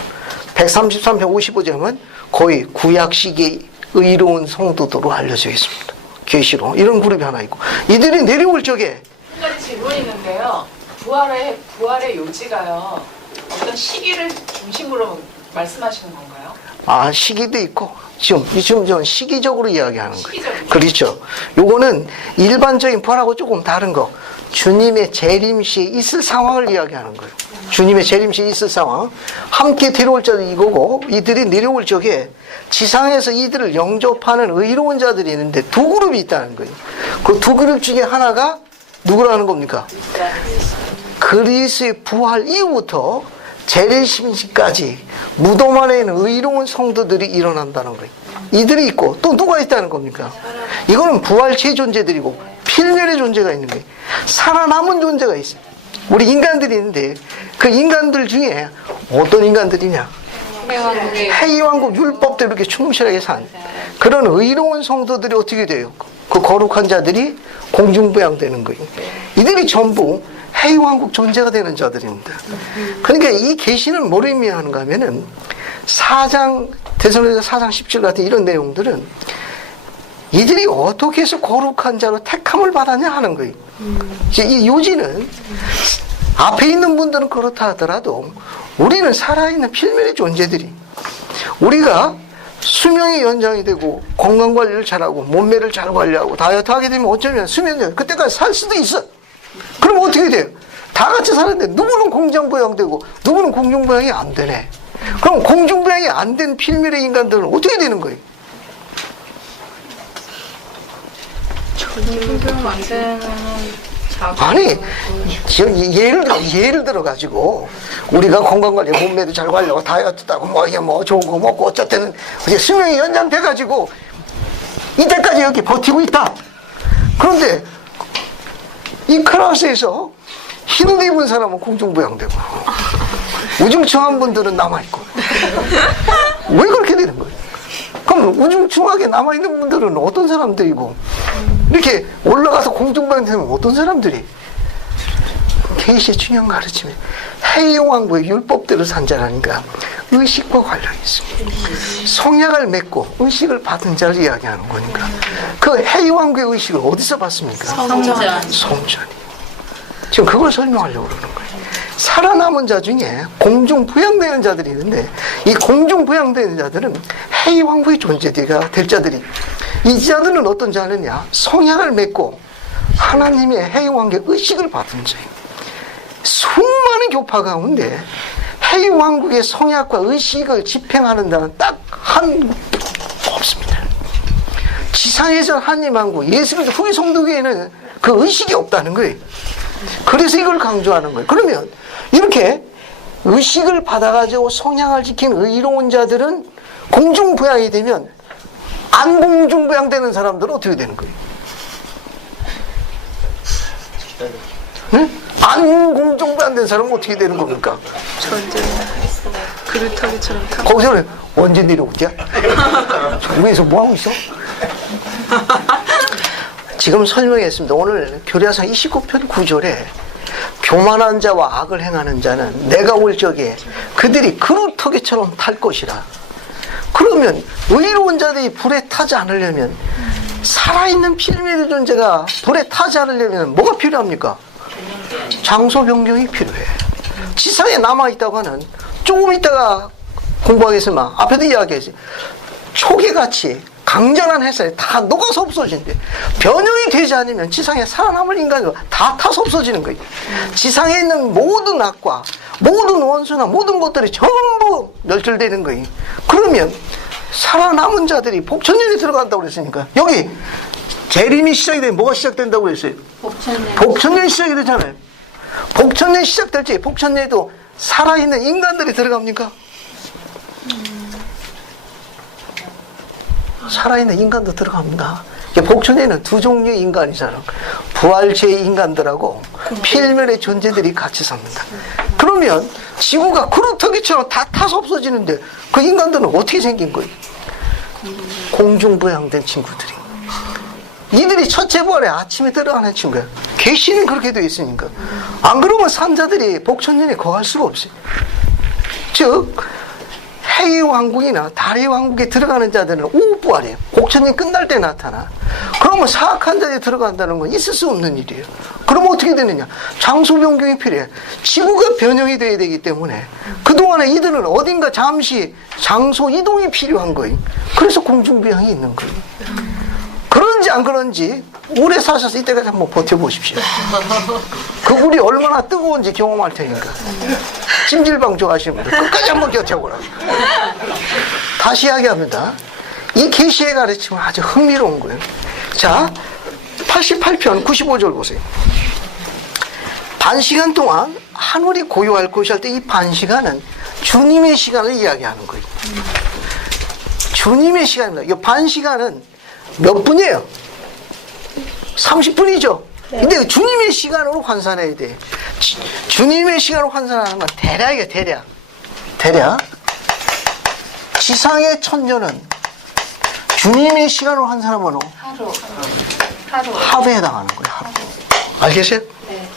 133편 55절 하면 거의 구약 시기의 의로운 성도들로 알려져 있습니다. 계시로 이런 그룹이 하나 있고, 이들이 내려올 적에 한 가지 질문이 있는데요. 부활의 요지가요. 어떤 시기를 중심으로 말씀하시는 건가요? 아, 시기도 있고 지금 좀 시기적으로 이야기하는 거예요. 시기적으로. 그렇죠. 요거는 일반적인 부활하고 조금 다른 거. 주님의 재림 시에 있을 상황을 이야기하는 거예요. 주님의 재림 시에 있을 상황. 함께 데려올 자들이 이거고, 이들이 내려올 적에 지상에서 이들을 영접하는 의로운 자들이 있는데 두 그룹이 있다는 거예요. 그 두 그룹 중에 하나가 누구라는 겁니까? 그리스의 부활 이후부터 재림시까지 무덤 안에 있는 의로운 성도들이 일어난다는 거예요. 이들이 있고, 또 누가 있다는 겁니까? 이거는 부활체 존재들이고 필멸의 존재가 있는 거예요. 살아남은 존재가 있어요. 우리 인간들이 있는데 그 인간들 중에 어떤 인간들이냐? 해이왕국 율법대로 이렇게 충실하게 산 그런 의로운 성도들이 어떻게 돼요? 그 거룩한 자들이 공중부양되는 거예요. 이들이 전부 해이왕국 존재가 되는 자들입니다. 그러니까 이 계시는 뭘 의미하는가 하면은 4장 데살로니가 4장 10절 같은 이런 내용들은 이들이 어떻게 해서 거룩한 자로 택함을 받았냐 하는 거예요. 이 요지는 앞에 있는 분들은 그렇다 하더라도 우리는 살아있는 필멸의 존재들이, 우리가 수명이 연장이 되고 건강관리를 잘하고 몸매를 잘 관리하고 다이어트 하게 되면 어쩌면 수명이 그때까지 살 수도 있어. 그럼 어떻게 돼요? 다 같이 사는데 누구는 공중부양되고 누구는 공중부양이 안 되네. 그럼 공중부양이 안 된 필멸의 인간들은 어떻게 되는 거예요? 아니, 지금 예를 들어 가지고 우리가 건강관리, 몸매도 잘 관리하고 다이어트도 하고 뭐 이게 뭐 좋은 거 먹고 어쨌든 수명이 연장돼 가지고 이때까지 여기 버티고 있다. 그런데 이 클래스에서 흰옷 입은 사람은 공중부양되고 우중충한 분들은 남아있고. 왜 그렇게 되는 거예요? 그럼 우중충하게 남아있는 분들은 어떤 사람들이고, 이렇게 올라가서 공중부양되면 어떤 사람들이? 계시의 중요한 가르침에 해이왕국의 율법대로 산 자라니까 의식과 관련이 있습니다. 성약을 맺고 의식을 받은 자를 이야기하는 거니까. 그 해이왕국의 의식을 어디서 받습니까? 성전이요. 지금 그걸 설명하려고 그러는 거예요. 살아남은 자 중에 공중부양되는 자들이 있는데, 이 공중부양되는 자들은 해이왕국의 존재가 될 자들이, 이 자들은 어떤 자느냐? 성약을 맺고 하나님의 해이왕국의 의식을 받은 자예요. 수많은 교파 가운데 해이 왕국의 성약과 의식을 집행하는 자는 딱 한 없습니다. 지상에서 한임 왕국, 예수 그리스도 후기 성도교회는 그 의식이 없다는 거예요. 그래서 이걸 강조하는 거예요. 그러면 이렇게 의식을 받아가지고 성향을 지킨 의로운 자들은 공중부양이 되면 안 공중부양되는 사람들은 어떻게 되는 거예요? 응? 안 공중부양된 사람은 어떻게 되는 겁니까? 그루터기처럼 타. 거기서는 언제 내려오냐? 위에서 뭐하고 있어? 지금 설명했습니다. 오늘 교리학상 29편 9절에 교만한 자와 악을 행하는 자는 내가 올 적에 그들이 그루터기처럼 탈 것이라. 그러면 의로운 자들이 불에 타지 않으려면, 살아있는 필멸의 존재가 불에 타지 않으려면 뭐가 필요합니까? 장소 변경이 필요해. 지상에 남아있다고 하는, 조금 있다가 공부하겠지만 앞에도 이야기했어요. 초계같이 강전한 햇살이 다 녹아서 없어진대. 변형이 되지 않으면 지상에 살아남을 인간이 다 타서 없어지는 거예요. 지상에 있는 모든 악과 모든 원수나 모든 것들이 전부 멸절되는 거예요. 그러면 살아남은 자들이 복천년에 들어간다고 그랬으니까, 여기 재림이 시작이 되면 뭐가 시작된다고 그랬어요? 복천년이 시작이 되잖아요. 복천년이 시작될 때 복천년에도 살아있는 인간들이 들어갑니까? 살아있는 인간도 들어갑니다. 복천에는 두 종류의 인간이잖아. 부활체의 인간들하고 필멸의 존재들이 같이 삽니다. 그러면 지구가 그루터기처럼 다 타서 없어지는데 그 인간들은 어떻게 생긴 거예요? 공중부양된 친구들이. 이들이 첫째 부활에 아침에 들어가는 친구야. 계시는 그렇게 되어 있으니까. 안 그러면 산자들이 복천년에 거할 수가 없어요. 즉 해의 왕국이나 달의 왕국에 들어가는 자들은 오부활이에요. 복천년 끝날 때 나타나. 그러면 사악한 자들이 들어간다는 건 있을 수 없는 일이에요. 그러면 어떻게 되느냐? 장소 변경이 필요해. 지구가 변형이 돼야 되기 때문에 그동안에 이들은 어딘가 잠시 장소 이동이 필요한 거예요. 그래서 공중부양이 있는 거예요. 그런지 안 그런지 오래 사셔서 이때까지 한번 버텨보십시오. 그 물이 얼마나 뜨거운지 경험할 테니까. 찜질방 좋아하시는 분들 끝까지 한번 버텨보라고. 다시 이야기합니다. 이 계시의 가르침은 아주 흥미로운 거예요. 자, 88편 95절 보세요. 반시간 동안 하늘이 고요할 것이 할 때 이 반시간은 주님의 시간을 이야기하는 거예요. 주님의 시간입니다. 이 반시간은 몇 분이에요? 30분이죠. 근데 주님의 시간으로 환산해야 돼. 주님의 시간으로 환산하는 건 대략이에요, 대략. 대략. 지상의 천년은 주님의 시간으로 환산하면 하루에 해당하는 거예요, 하루. 알겠어요? 네.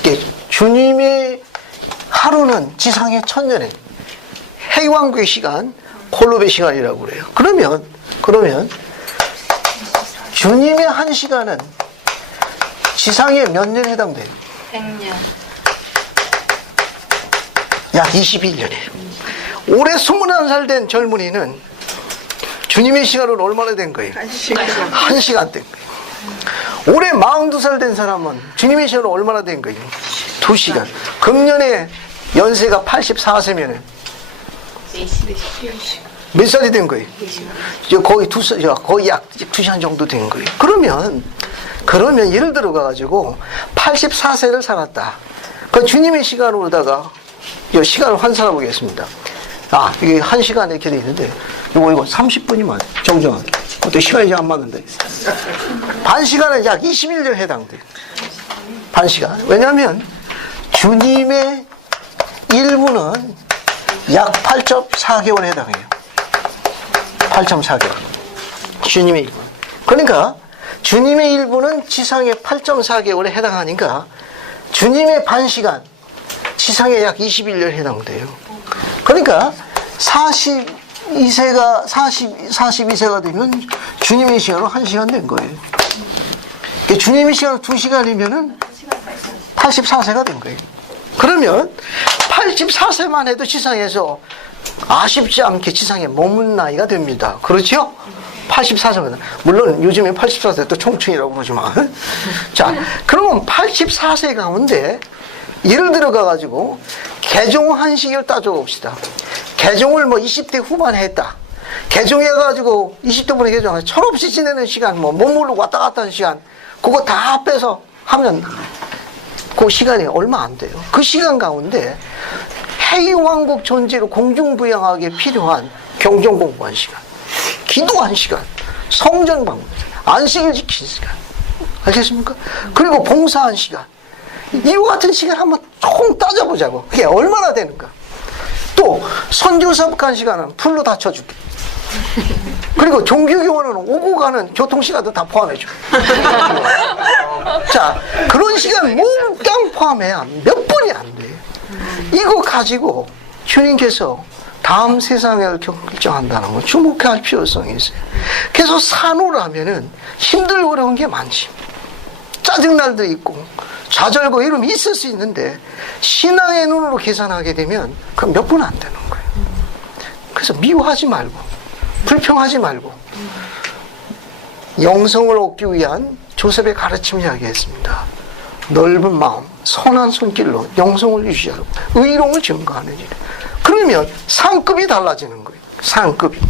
이게 주님의 하루는 지상의 천년에 해왕국의 시간, 콜롭의 시간이라고 그래요. 그러면 주님의 한 시간은 지상에 몇 년에 해당돼요? 100년. 약 21년이에요. 올해 21살 된 젊은이는 주님의 시간으로 얼마나 된 거예요? 1시간 된 거예요. 올해 42살 된 사람은 주님의 시간으로 얼마나 된 거예요? 2시간. 금년에 연세가 84세면 몇 살이 된 거예요? 거의 약 2시간 정도 된 거예요. 그러면 예를 들어 가지고 84세를 살았다. 그 주님의 시간으로다가 이 시간을 환산해 보겠습니다. 아, 이게 1시간 이렇게 돼 있는데 이거 30분이면 정정하게. 또 시간이 잘 안 맞는데. 반시간은 약 21년 해당돼요. 반시간. 왜냐하면 주님의 1분은 약 8.4개월에 해당해요. 8.4개월. 주님의 1분. 그러니까 주님의 1분은 지상의 8.4개월에 해당하니까 주님의 반시간 지상에 약 21년에 해당돼요. 그러니까 42세가 되면 주님의 시간으로 1시간 된 거예요. 주님의 시간으로 2시간이면은 84세가 된 거예요. 그러면 84세만 해도 지상에서 아쉽지 않게 지상에 머문 나이가 됩니다. 그렇죠? 84세입니다. 물론 요즘에 84세 또 청춘이라고 그러지만. 자, 그러면 84세 가운데 예를 들어가 가지고 개종 한식을 따져봅시다. 개종을 뭐 20대 후반에 했다. 개종해가지고 20대 후반에 개종해 철없이 지내는 시간, 뭐 못 모르고 왔다 갔다 하는 시간, 그거 다 빼서 하면 그 시간이 얼마 안 돼요. 그 시간 가운데 해이왕국 존재로 공중부양하기에 필요한 경전 공부한 시간, 기도한 시간, 성전 방문, 안식일 지킨 시간, 알겠습니까? 그리고 봉사한 시간, 이와 같은 시간 한번 총 따져보자고. 그게 얼마나 되는가. 또 선교사복한 시간은 풀로 다 쳐줄게. 그리고 종교교원은 오고 가는 교통시간도 다 포함해줘. 자, 그런 시간 몽땅 포함해야 몇 번이 안 돼. 이거 가지고 주님께서 다음 세상을 결정한다는 건 주목해야 할 필요성이 있어요. 그래서 산후라면은 힘들고 어려운 게 많지. 짜증날 도 있고 좌절고 이러면 있을 수 있는데 신앙의 눈으로 계산하게 되면 그럼 몇 분 안 되는 거예요. 그래서 미워하지 말고 불평하지 말고 영성을 얻기 위한 조셉의 가르침을 이야기했습니다. 넓은 마음, 선한 손길로 영성을 유지하고 의로움을 증거하는 일. 그러면 상급이 달라지는 거예요. 상급이.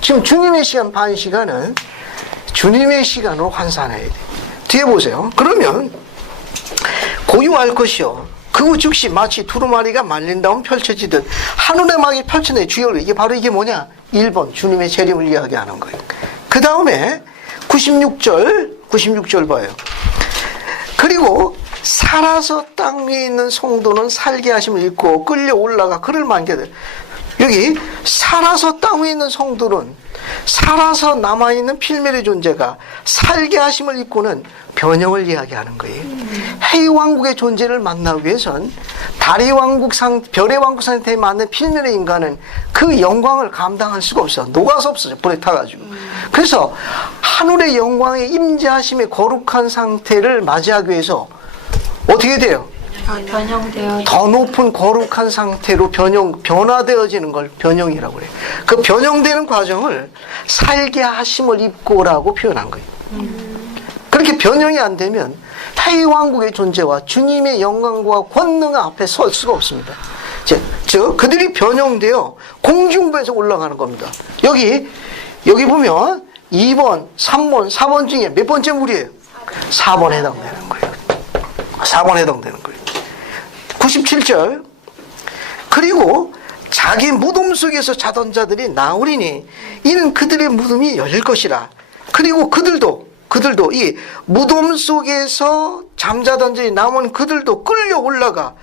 지금 주님의 시간 반 시간은 주님의 시간으로 환산해야 돼요. 뒤에 보세요. 그러면 고유할 것이요 그 즉시 마치 두루마리가 말린 다음 펼쳐지듯 하늘의 막이 펼쳐내 주열. 이게 바로 이게 뭐냐? 1번 주님의 재림을 이야기하는 거예요. 그 다음에 96절 봐요. 그리고 살아서 땅 위에 있는 성도는 살게 하심을 입고 끌려 올라가 그를 만게 돼. 여기 살아서 땅 위에 있는 성도는 살아서 남아있는 필멸의 존재가 살게 하심을 입고는 변형을 이야기하는 거예요. 해왕국의 존재를 만나기 위해선 별의 왕국 상태에 맞는 필멸의 인간은 그 영광을 감당할 수가 없어. 녹아서 없어져. 불에 타가지고. 그래서 하늘의 영광의 임재하심의 거룩한 상태를 맞이하기 위해서 어떻게 돼요? 더 높은 거룩한 상태로 변화되어지는 걸 변형이라고 그래요. 그 변형되는 과정을 살게 하심을 입고라고 표현한 거예요. 그렇게 변형이 안 되면 해왕국의 존재와 주님의 영광과 권능 앞에 설 수가 없습니다. 즉 그들이 변형되어 공중부에서 올라가는 겁니다. 여기 보면 2번, 3번, 4번 중에 몇 번째 물이에요? 4번 해당되는 거예요. 4번 해당되는 거예요. 97절. 그리고 자기 무덤 속에서 자던 자들이 나오리니 이는 그들의 무덤이 열릴 것이라. 그리고 그들도 이 무덤 속에서 잠자던 자들이 나온 그들도 끌려 올라간다고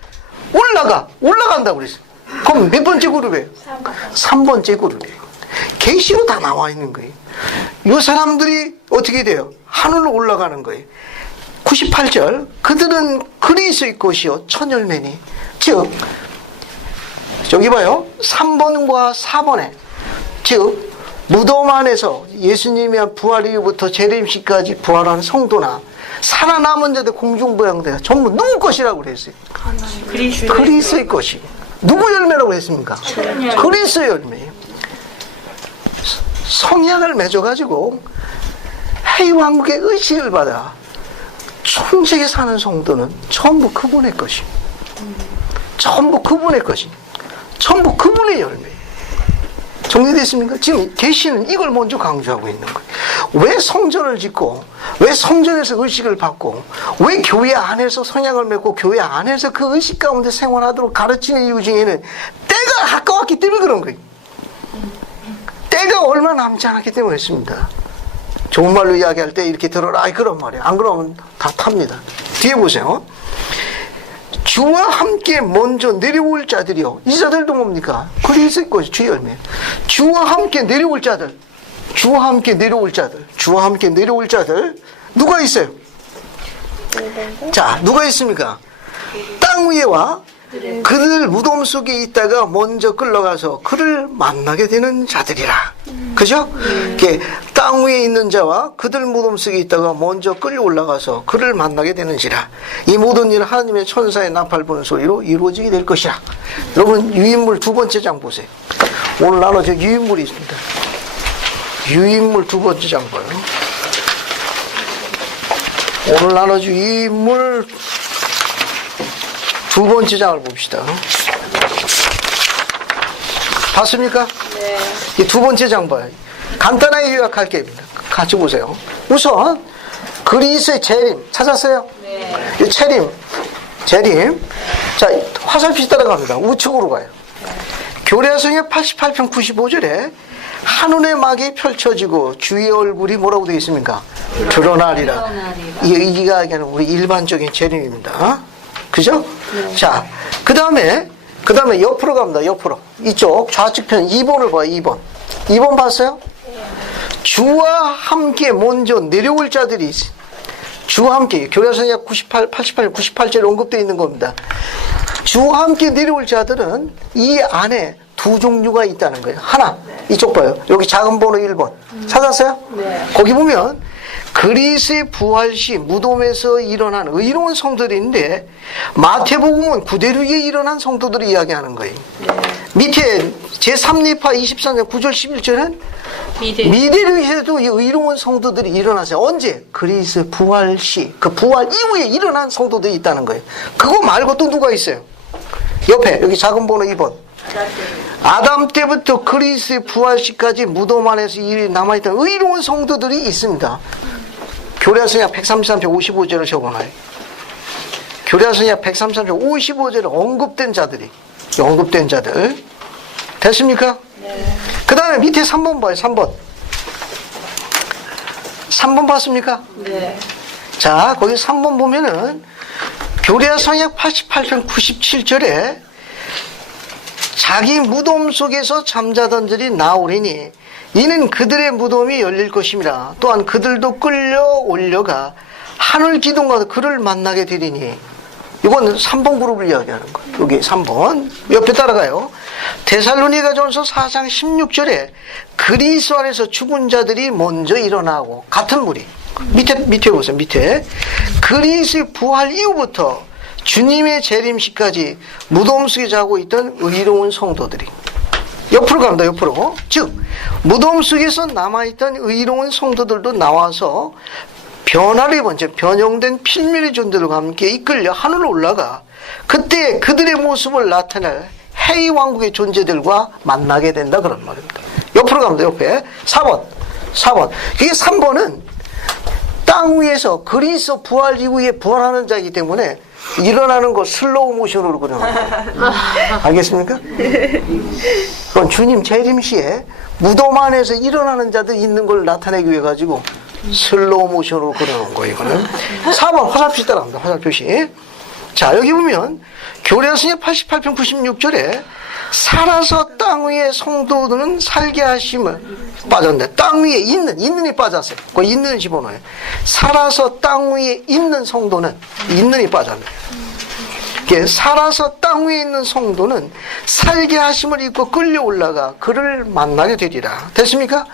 그랬어요. 그럼 몇 번째 그룹이에요? 3번째 그룹이에요. 계시로 다 나와 있는 거예요. 이 사람들이 어떻게 돼요? 하늘로 올라가는 거예요. 98절. 그들은 그리스도의 것이요 천열매니. 즉 저기 봐요. 3번과 4번에 즉 무덤 안에서 예수님의 부활 이후부터 재림식까지 부활한 성도나 살아남은 자들 공중부양대가 전부 누구 것이라고 그랬어요? 그리스도의 것이. 누구 열매라고 했습니까? 그리스도의 열매. 성약을 맺어가지고 해왕국의 의식을 받아 천직에 사는 성도는 전부 그분의 것이. 전부 그분의 것이. 전부 그분의 열매. 정리됐습니까? 지금 계시는 이걸 먼저 강조하고 있는 거예요. 왜 성전을 짓고, 왜 성전에서 의식을 받고, 왜 교회 안에서 성약을 맺고 교회 안에서 그 의식 가운데 생활하도록 가르치는 이유 중에는 때가 가까웠기 때문에 그런 거예요. 때가 얼마 남지 않았기 때문에 그렇습니다. 좋은 말로 이야기할 때 이렇게 들어라. 그런 말이에요. 안 그러면 다 탑니다. 뒤에 보세요. 주와 함께 먼저 내려올 자들이요. 이 자들도 뭡니까? 그리스도의 것이 주의 열매. 주와 함께 내려올 자들. 주와 함께 내려올 자들. 주와 함께 내려올 자들. 누가 있어요? 자, 누가 있습니까? 땅 위에와 그들 무덤 속에 있다가 먼저 끌려가서 그를 만나게 되는 자들이라. 그죠? 땅 위에 있는 자와 그들 무덤 속에 있다가 먼저 끌려 올라가서 그를 만나게 되는지라. 이 모든 일은 하나님의 천사의 나팔 부는 소리로 이루어지게 될 것이라. 여러분 유인물 두 번째 장 보세요. 오늘 나눠져 유인물이 있습니다. 유인물 두 번째 장 봐요. 오늘 나눠줄 유인물 두 번째 장을 봅시다. 봤습니까? 네. 이 두 번째 장 봐요. 간단하게 요약할게요. 같이 보세요. 우선 그리스의 재림 찾았어요? 네. 이 재림. 자, 화살표시 따라갑니다. 우측으로 가요. 교례성의 88편 95절에 한눈에 막이 펼쳐지고 주의 얼굴이 뭐라고 되어 있습니까? 드러나리라. 이게 하는 우리 일반적인 재림입니다. 그죠? 자, 그 다음에 옆으로 갑니다. 옆으로. 이쪽 좌측편 2번을 봐요. 2번 봤어요? 주와 함께 먼저 내려올 자들이 있어요. 주와 함께 교례성의 98절에 언급되어 있는 겁니다. 주와 함께 내려올 자들은 이 안에 두 종류가 있다는 거예요. 하나, 이쪽 봐요. 여기 작은 번호 1번. 찾았어요? 네. 거기 보면 그리스의 부활 시 무덤에서 일어난 의로운 성도들인데 마태복음은 그대로 위에 일어난 성도들을 이야기하는 거예요. 밑에 제3리파 23년 9절 11절은 미래를 위해서도 이 의로운 성도들이 일어나세요. 언제? 그리스의 부활 시, 그 부활 이후에 일어난 성도들이 있다는 거예요. 그거 말고 또 누가 있어요? 옆에 여기 작은 번호 2번. 아담 때부터 그리스의 부활 시까지 무덤 안에서 일이 남아있던 의로운 성도들이 있습니다. 교례성약 133편 55절을 적어놔요. 교례성약 133편 55절에 언급된 자들. 됐습니까? 네. 그 다음에 밑에 3번 봐요. 3번 봤습니까? 네. 자, 거기 3번 보면은 교례성약 88편 97절에 자기 무덤 속에서 잠자던 들이 나오리니 이는 그들의 무덤이 열릴 것임이라. 또한 그들도 끌려 올려가 하늘 기둥과 그를 만나게 되리니. 이건 3번 그룹을 이야기하는 거예요. 여기 3번 옆에 따라가요. 데살로니가전서 4장 16절에 그리스도 안에서 죽은 자들이 먼저 일어나고 같은 무리. 밑에 보세요. 밑에 그리스의 부활 이후부터 주님의 재림시까지 무덤 속에 자고 있던 의로운 성도들이 옆으로 갑니다. 옆으로. 즉 무덤 속에서 남아있던 의로운 성도들도 나와서 변화를 입은 즉 변형된 필멸의 존재들과 함께 이끌려 하늘로 올라가 그때 그들의 모습을 나타낼 해의 왕국의 존재들과 만나게 된다 그런 말입니다. 옆으로 갑니다. 옆에 4번. 그게 3번은 땅 위에서 그리스도 부활 이후에 부활하는 자이기 때문에 일어나는 거 슬로우 모션으로 그려놓은 거예요. 알겠습니까? 그건 주님 재림 시에 무덤 안에서 일어나는 자들 있는 걸 나타내기 위해 가지고 슬로우 모션으로 그려놓은 거예요. 이거는 4번 화살표시 따라갑니다. 화살표시. 자, 여기 보면 교례성의 88편 96절에 살아서 땅 위에 성도들은 살게 하심을 빠졌네. 땅 위에 있는이 빠졌어요. 그 있는을 집어넣어요. 살아서 땅 위에 있는 성도는 있는이 빠졌네. 살아서 땅 위에 있는 성도는 살게 하심을 입고 끌려 올라가 그를 만나게 되리라. 됐습니까?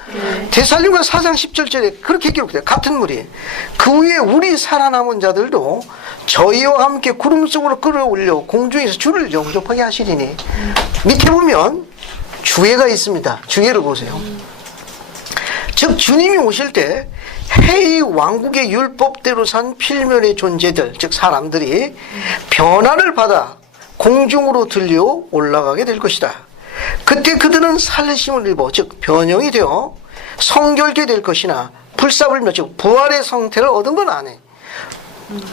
데살로니가 4장 10절에 그렇게 기록돼요. 같은 무리. 그 위에 우리 살아남은 자들도 저희와 함께 구름 속으로 끌어올려 공중에서 주를 영접하게 하시리니. 밑에 보면 주회가 있습니다. 주회를 보세요. 즉 주님이 오실 때 해의 왕국의 율법대로 산 필멸의 존재들, 즉 사람들이 변화를 받아 공중으로 들려 올라가게 될 것이다. 그때 그들은 살리심을 입어 즉 변형이 되어 성결케 될 것이나 불사불멸 즉 부활의 상태를 얻은 건 아니에요.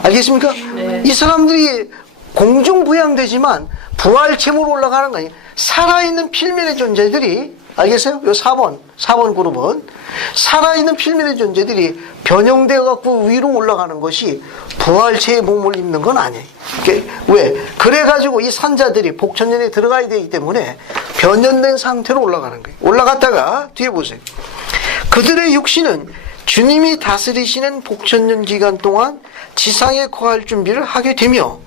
알겠습니까? 네. 이 사람들이 공중부양되지만 부활체으로 올라가는 거 아니에요. 살아있는 필멸의 존재들이 알겠어요? 요 4번 그룹은 살아있는 필멸의 존재들이 변형되어 갖고 위로 올라가는 것이 부활체의 몸을 입는 건 아니에요. 왜? 그래가지고 이 산자들이 복천년에 들어가야 되기 때문에 변형된 상태로 올라가는 거예요. 올라갔다가 뒤에 보세요. 그들의 육신은 주님이 다스리시는 복천년 기간 동안 지상에 거할 준비를 하게 되며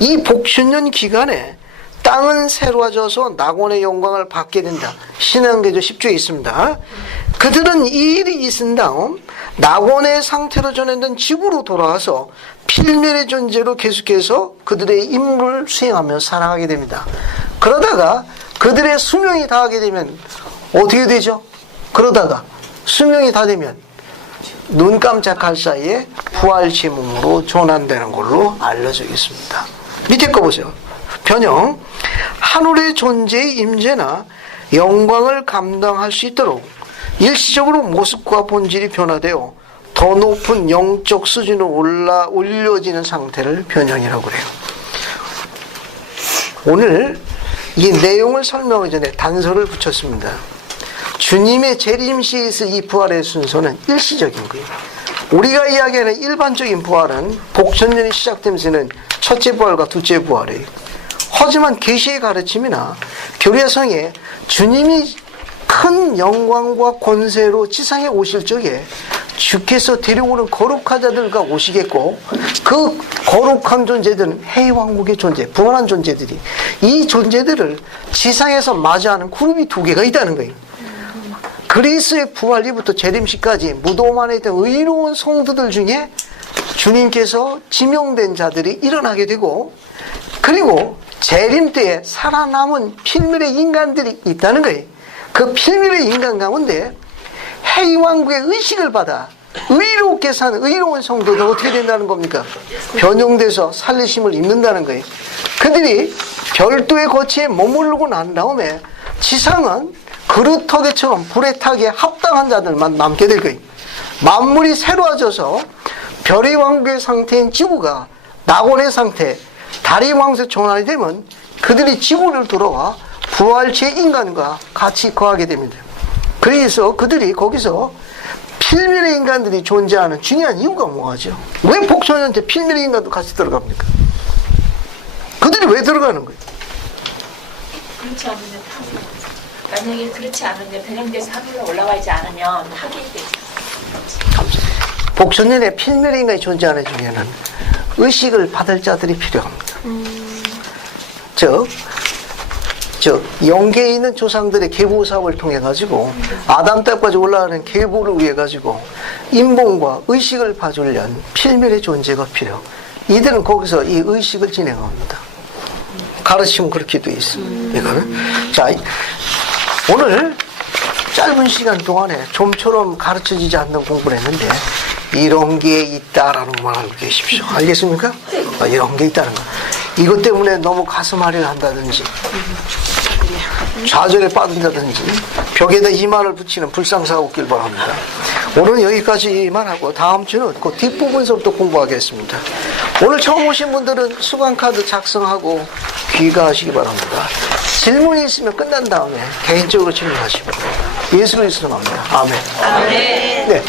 이 복천년 기간에 땅은 새로워져서 낙원의 영광을 받게 된다. 신앙계조 10조에 있습니다. 그들은 이 일이 있은 다음 낙원의 상태로 전환된 지구로 돌아와서 필멸의 존재로 계속해서 그들의 임무를 수행하며 살아가게 됩니다. 그러다가 그들의 수명이 다하게 되면 어떻게 되죠? 그러다가 수명이 다 되면 눈 깜짝할 사이에 부활체 몸으로 전환되는 걸로 알려져 있습니다. 밑에 거 보세요. 변형, 하늘의 존재의 임재나 영광을 감당할 수 있도록 일시적으로 모습과 본질이 변화되어 더 높은 영적 수준으로 올려지는 상태를 변형이라고 그래요. 오늘 이 내용을 설명하기 전에 단서를 붙였습니다. 주님의 재림시에 있을 이 부활의 순서는 일시적인 거예요. 우리가 이야기하는 일반적인 부활은 복천년이 시작되면서는 첫째 부활과 둘째 부활이에요. 하지만 계시의 가르침이나 교리성에 주님이 큰 영광과 권세로 지상에 오실 적에 주께서 데려오는 거룩한 자들과 오시겠고, 그 거룩한 존재들은 해왕국의 존재, 부활한 존재들이, 이 존재들을 지상에서 맞이하는 그룹이 두 개가 있다는 거예요. 그리스의 부활 이후부터 재림시까지 무덤 안에 있던 의로운 성도들 중에 주님께서 지명된 자들이 일어나게 되고, 그리고 재림 때에 살아남은 필멸의 인간들이 있다는 거예요. 그 필멸의 인간 가운데 해왕국의 의식을 받아 의롭게 사는 의로운 성도들은 어떻게 된다는 겁니까? 변형돼서 살리심을 입는다는 거예요. 그들이 별도의 거치에 머무르고 난 다음에 지상은 그루터기처럼 불의 타기에 합당한 자들만 남게 될 거예요. 만물이 새로워져서 별의 왕국의 상태인 지구가 낙원의 상태, 달의 왕국에 전환이 되면 그들이 지구를 돌아와 부활체의 인간과 같이 거하게 됩니다. 그래서 그들이 거기서 필멸의 인간들이 존재하는 중요한 이유가 뭐하죠? 왜 복천년때 필멸의 인간도 같이 들어갑니까? 그들이 왜 들어가는 거예요? 그렇지 않으면 만약에 그렇지 않으면 변형돼서 하늘로 올라가지 않으면 파괴되지. 복천년에 필멸의 인간이 존재하는 중에는 의식을 받을 자들이 필요합니다. 즉 영계에 있는 조상들의 계보 사업을 통해 가지고 아담 때까지 올라가는 계보를 위해 가지고 인본과 의식을 봐주려는 필멸의 존재가 필요. 이들은 거기서 이 의식을 진행합니다. 가르치면 그렇게 돼 있습니다. 이거는 자, 오늘 짧은 시간 동안에 좀처럼 가르쳐지지 않는 공부를 했는데 이런 게 있다라는 것만 알고 계십시오. 알겠습니까? 이런 게 있다는 거. 이것 때문에 너무 가슴 아리를 한다든지 좌절에 빠진다든지 벽에다 이마를 붙이는 불상사가 없길 바랍니다. 오늘은 여기까지만 하고 다음 주는 그 뒷부분서부터 공부하겠습니다. 오늘 처음 오신 분들은 수강카드 작성하고 귀가하시기 바랍니다. 질문이 있으면 끝난 다음에 개인적으로 질문하시고 예수 그리스도로 합니다. 아멘. 네.